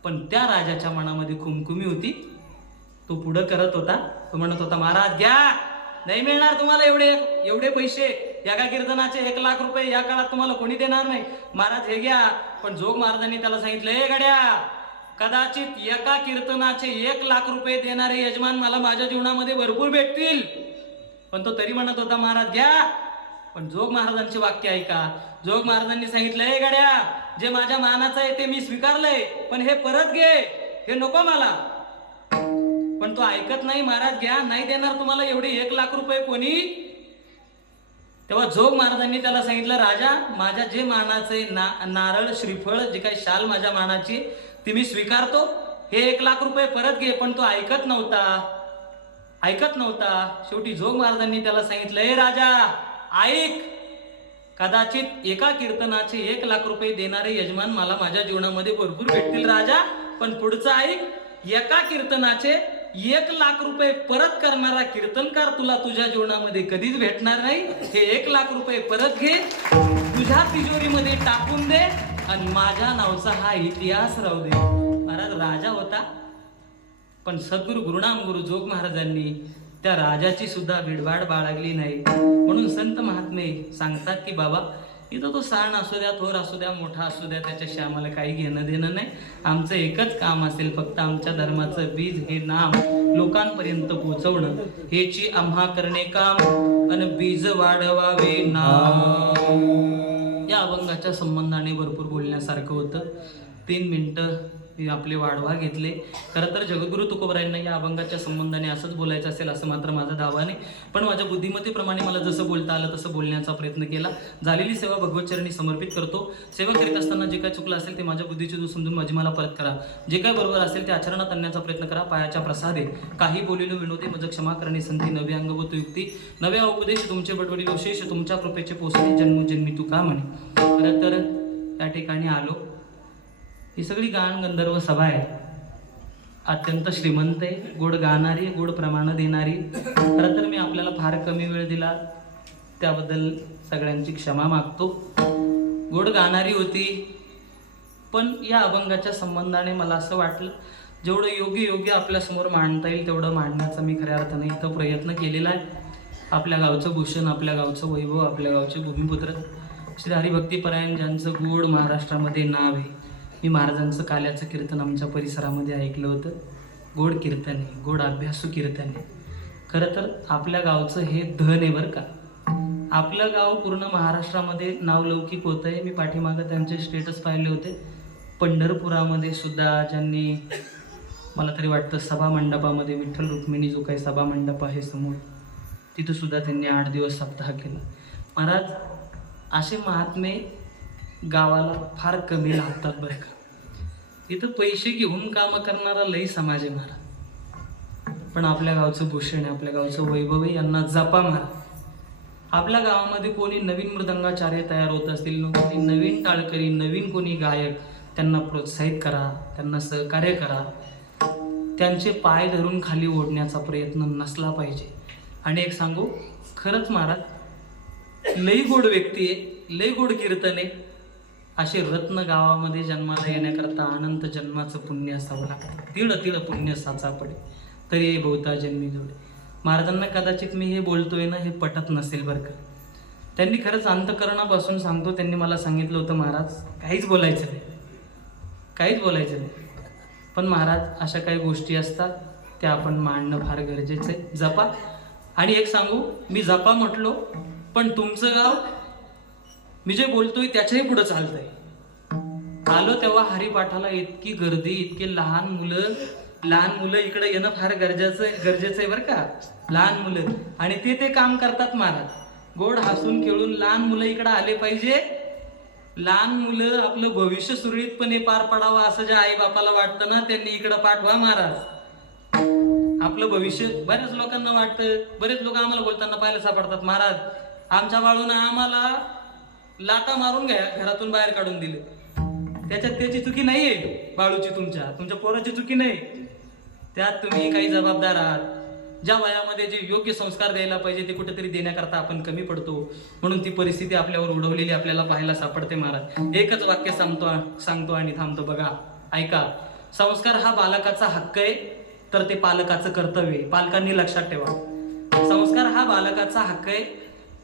पण त्या राजाच्या मनामध्ये खुमखुमी होती. तो पुढं करत होता, तो म्हणत होता, महाराज घ्या. नाही मिळणार तुम्हाला एवढे पैसे. एका कीर्तनाचे 1 लाख रुपये या काळात तुम्हाला कोणी देणार नाही. महाराज हे घ्या. पण जोग महाराजांनी त्याला सांगितलं, हे गड्या, कदाचित एका कीर्तनाचे 1 लाख रुपये देणारे यजमान मला माझ्या जीवनामध्ये भरपूर भेटतील. पण तो तरी म्हणत होता, महाराज घ्या. पण जोग महाराजांचे वाक्य ऐका. जोग महाराजांनी सांगितलं, हे गड्या, जे माझ्या मानाचं आहे ते मी स्वीकारलंय, पण हे परत घे, हे नको मला. पण तो ऐकत नाही. महाराज घ्या, नाही देणार तुम्हाला एवढे 1 लाख रुपये कोणी. तेव्हा जोग महाराजांनी त्याला सांगितलं, राजा, माझ्या जे मानाचे नारळ, श्रीफळ, जे काही शाल माझ्या मानाची ती मी स्वीकारतो, हे 1 लाख रुपये परत घे. पण तो ऐकत नव्हता. शेवटी जोग महाराजांनी त्याला सांगितलं, हे राजा ऐक, कदाचित एका कीर्तनाचे 1 लाख रुपये देणारे यजमान मला माझ्या जीवनामध्ये भरपूर भेटतील राजा, पण पुढचं ऐक, एका कीर्तनाचे 1 लाख रुपये परत करणारा कीर्तनकार तुला तुझ्या जीवनामध्ये कधीच भेटणार नाही. हे 1 लाख रुपये परत घे, तुझ्या तिजोरीमध्ये टाकून दे, आणि माझ्या नावचा हा इतिहास राहू दे. महाराज राजा होता, पण सद्गुरु गुरुनाम गुरु जोग महाराजांनी त्या राजाची सुद्धा विडवाड बाळगली नाही. म्हणून संत महात्मे सांगतात की बाबा, इथं तो सण असू द्या, थोर असू द्या, मोठा असू द्या, त्याच्याशी आम्हाला काही घेणं देणं नाही. आमचं एकच काम असेल, फक्त आमच्या धर्माचं बीज हे नाम लोकांपर्यंत पोहोचवणं, हेची आम्हा करणे काम, आणि बीज वाढवावे नाम. या अभंगाच्या संबंधाने भरपूर बोलण्यासारखं होतं. 3 मिनिटं आपले वाढवा घेतले. खरं तर जगद्गुरु तुकोबरायांना या अभंगाच्या संबंधाने असंच बोलायचं असेल असं मात्र माझा दावा नाही, पण माझ्या बुद्धिमत्तेप्रमाणे मला जसं बोलता आलं तसं बोलण्याचा प्रयत्न केला. झालेली सेवा भगवतचरणी समर्पित करतो. सेवा करीत असताना जे काही चुकलं असेल ते माझ्या बुद्धीची दूर समजून माझी मला परत करा. जे काही बरोबर असेल ते आचरणात आणण्याचा प्रयत्न करा. पायाच्या प्रसादे काही बोलिलो विनोदे मज क्षमा करणे संधी, नवे अंगभूत युक्ती, नव्या उपदेश तुमचे बटवडील शेष, तुमच्या कृपेचे पोसणे जन्मोजन्मी तुका म्हणे. खरं तर त्या ठिकाणी आलो. ही सगळी गान गंधर्व सभा आहे, अत्यंत श्रीमंत आहे, गोड गाणारी, गोड प्रमाण देणारी. खरं तर मी आपल्याला फार कमी वेळ दिला, त्याबद्दल सगळ्यांची क्षमा मागतो. गोड गाणारी होती, पण या अभंगाच्या संबंधाने मला असं वाटलं जेवढं योग्य आपल्यासमोर मांडता येईल तेवढं मांडण्याचा मी खऱ्या अर्थाने इथं प्रयत्न केलेला आहे. आपल्या गावचं भूषण, आपल्या गावचं वैभव, आपल्या गावचे भूमिपुत्र श्री हरिभक्तीपरायण ज्यांचं गोड महाराष्ट्रामध्ये नाव आहे. मी महाराजांचं काल्याचं कीर्तन आमच्या परिसरामध्ये ऐकलं होतं. गोड कीर्तन आहे, गोड अभ्यासू कीर्तन आहे. खरं तर आपल्या गावचं हे धन आहे बरं का. आपलं गाव पूर्ण महाराष्ट्रामध्ये नावलौकिक होतं आहे. मी पाठीमागं त्यांचे स्टेटस पाहिले होते. पंढरपुरामध्ये सुद्धा ज्यांनी, मला तरी वाटतं सभामंडपामध्ये, विठ्ठल रुक्मिणी जो काही सभामंडप आहे समोर, तिथं सुद्धा त्यांनी 8 दिवस सप्ताह केला. महाराज असे महात्मे गावाला फार कमी लागतात बरं का. इथं पैसे घेऊन कामं करणारा लई समाज आहे महाराज, पण आपल्या गावचं भूषण आहे, आपल्या गावचं वैभव आहे, यांना जपा महाराज. आपल्या गावामध्ये कोणी नवीन मृदंगाचार्य तयार होत असतील, कोणी नवीन टाळकरी, नवीन कोणी गायक, त्यांना प्रोत्साहित करा, त्यांना सहकार्य करा. त्यांचे पाय धरून खाली ओढण्याचा प्रयत्न नसला पाहिजे. आणि एक सांगू, खरंच महाराज लई गोड व्यक्ती आहे, लई गोड कीर्तन आहे. असे रत्न गावामध्ये जन्माला येण्याकरता अनंत जन्माचं पुण्य असावं लागतं. तिळ पुण्य साचा पडे तरी बहुता जन्मी जोडे. महाराजांना कदाचित मी हे बोलतोय ना, हे पटत नसेल बरं का. त्यांनी खरंच अंतकरणापासून सांगतो, त्यांनी मला सांगितलं होतं, महाराज काहीच बोलायचं नाही. पण महाराज अशा काही गोष्टी असतात त्या आपण मांडणं फार गरजेचं आहे. जपा. आणि एक सांगू, मी जपा म्हटलो, पण तुमचं गाव मी जे बोलतोय त्याच्याही पुढे चालतंय. आलो तेव्हा हरिपाठाला इतकी गर्दी, इतके लहान मुलं इकडे येणं फार गरजेचं आहे बरं का. लहान मुलं, आणि ते काम करतात महाराज. गोड हसून खेळून लहान मुलं इकडे आले पाहिजे. लहान मुलं आपलं भविष्य सुरळीतपणे पार पडावं असं ज्या आई बापाला वाटतं ना, त्यांनी इकडं पाठवा महाराज. आपलं भविष्य बऱ्याच लोकांना वाटतं. बरेच लोक आम्हाला बोलताना पाहायला सापडतात, महाराज आमच्या बाळून आम्हाला लाटा मारून घरातून बाहेर काढून दिले. त्याच्यात त्याची चुकी नाहीये, बाळूची, तुमच्या पोराची चुकी नाही. त्यात तुम्ही काही जबाबदार आहात. ज्या वयामध्ये जे योग्य संस्कार द्यायला पाहिजे ते कुठेतरी देण्याकरता आपण कमी पडतो. म्हणून ती परिस्थिती आपल्यावर उडवलेली आपल्याला पाहायला सापडते महाराज. एकच वाक्य सांगतो आणि थांबतो. बघा, ऐका. संस्कार हा बालकाचा हक्क आहे, तर ते पालकाचं कर्तव्य आहे. पालकांनी लक्षात ठेवा, संस्कार हा बालकाचा हक्क आहे,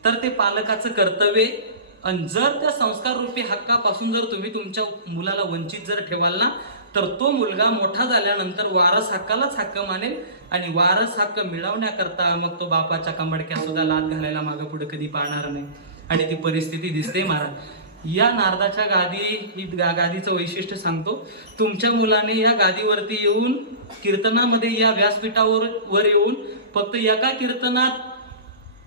तर ते पालकाचं कर्तव्य आहे. आणि जर त्या संस्कार रूपी हक्कापासून जर तुम्ही तुमच्या मुलाला वंचित जर ठेवाल ना, तर तो मुलगा मोठा झाल्यानंतर वारस हक्कालाच हक्क मानेल आणि वारस हक्क मिळवण्याकरता मग तो बापाच्या कंबडक्या सुद्धा लात घालायला मागं पुढे कधी पाहणार नाही. आणि ती परिस्थिती दिसते महाराज. या नारदाच्या गादीचं वैशिष्ट्य सांगतो. तुमच्या मुलाने या गादीवरती येऊन कीर्तनामध्ये या व्यासपीठावर येऊन फक्त एका कीर्तनात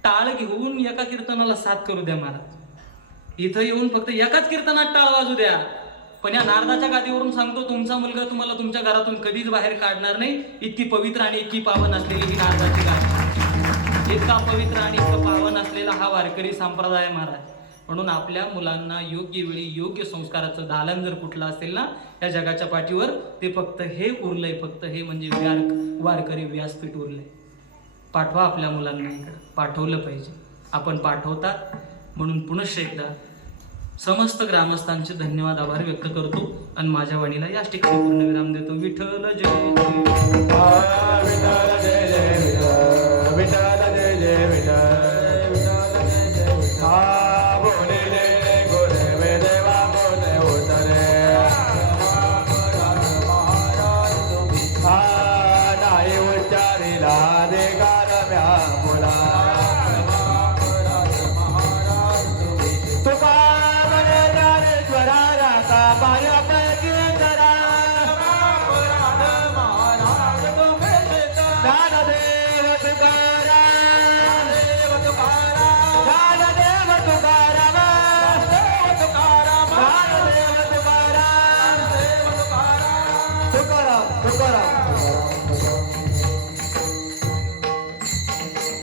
टाळ घेऊन एका कीर्तनाला साथ करू द्या महाराज. इथं येऊन फक्त एकाच कीर्तनात टाळ वाजू द्या. पण या नारदाच्या गादीवरून सांगतो, तुमचा मुलगा तुम्हाला तुमच्या घरातून कधीच बाहेर काढणार नाही. इतकी पवित्र आणि इतकी पावन असलेली ही नारदाची गादी, इतका पवित्र आणि इतका पावन असलेला हा वारकरी संप्रदाय महाराज. म्हणून आपल्या मुलांना योग्य वेळी योग्य संस्काराचं दालन जर कुठलं असेल ना या जगाच्या पाठीवर, ते फक्त हे उरलंय, फक्त हे म्हणजे वारकरी व्यासपीठ उरलंय. पाठवा आपल्या मुलांना इकडं, पाठवलं पाहिजे. आपण पाठवतात म्हणून पुनश्च एकदा समस्त ग्रामस्थांचे धन्यवाद आभार व्यक्त करतो आणि माझ्या वाणीला याच ठिकाणी पूर्णविराम देतो. विठ्ठल जय विठ्ठल जय जय विठ्ठल, विठ्ठल जय जय विठ्ठल. हा बोले जय गुरुवे देवा बोले उतरे. हा नाही उच्चारिला दे गारव्या मुला. तुका म्हणे ज्ञानेश्वरा राता पाया पैकी जरा. ज्ञानदेव तुकाराम, ज्ञानदेव तुकाराम, ज्ञानदेव तुकाराम, तुकाराम तुकाराम.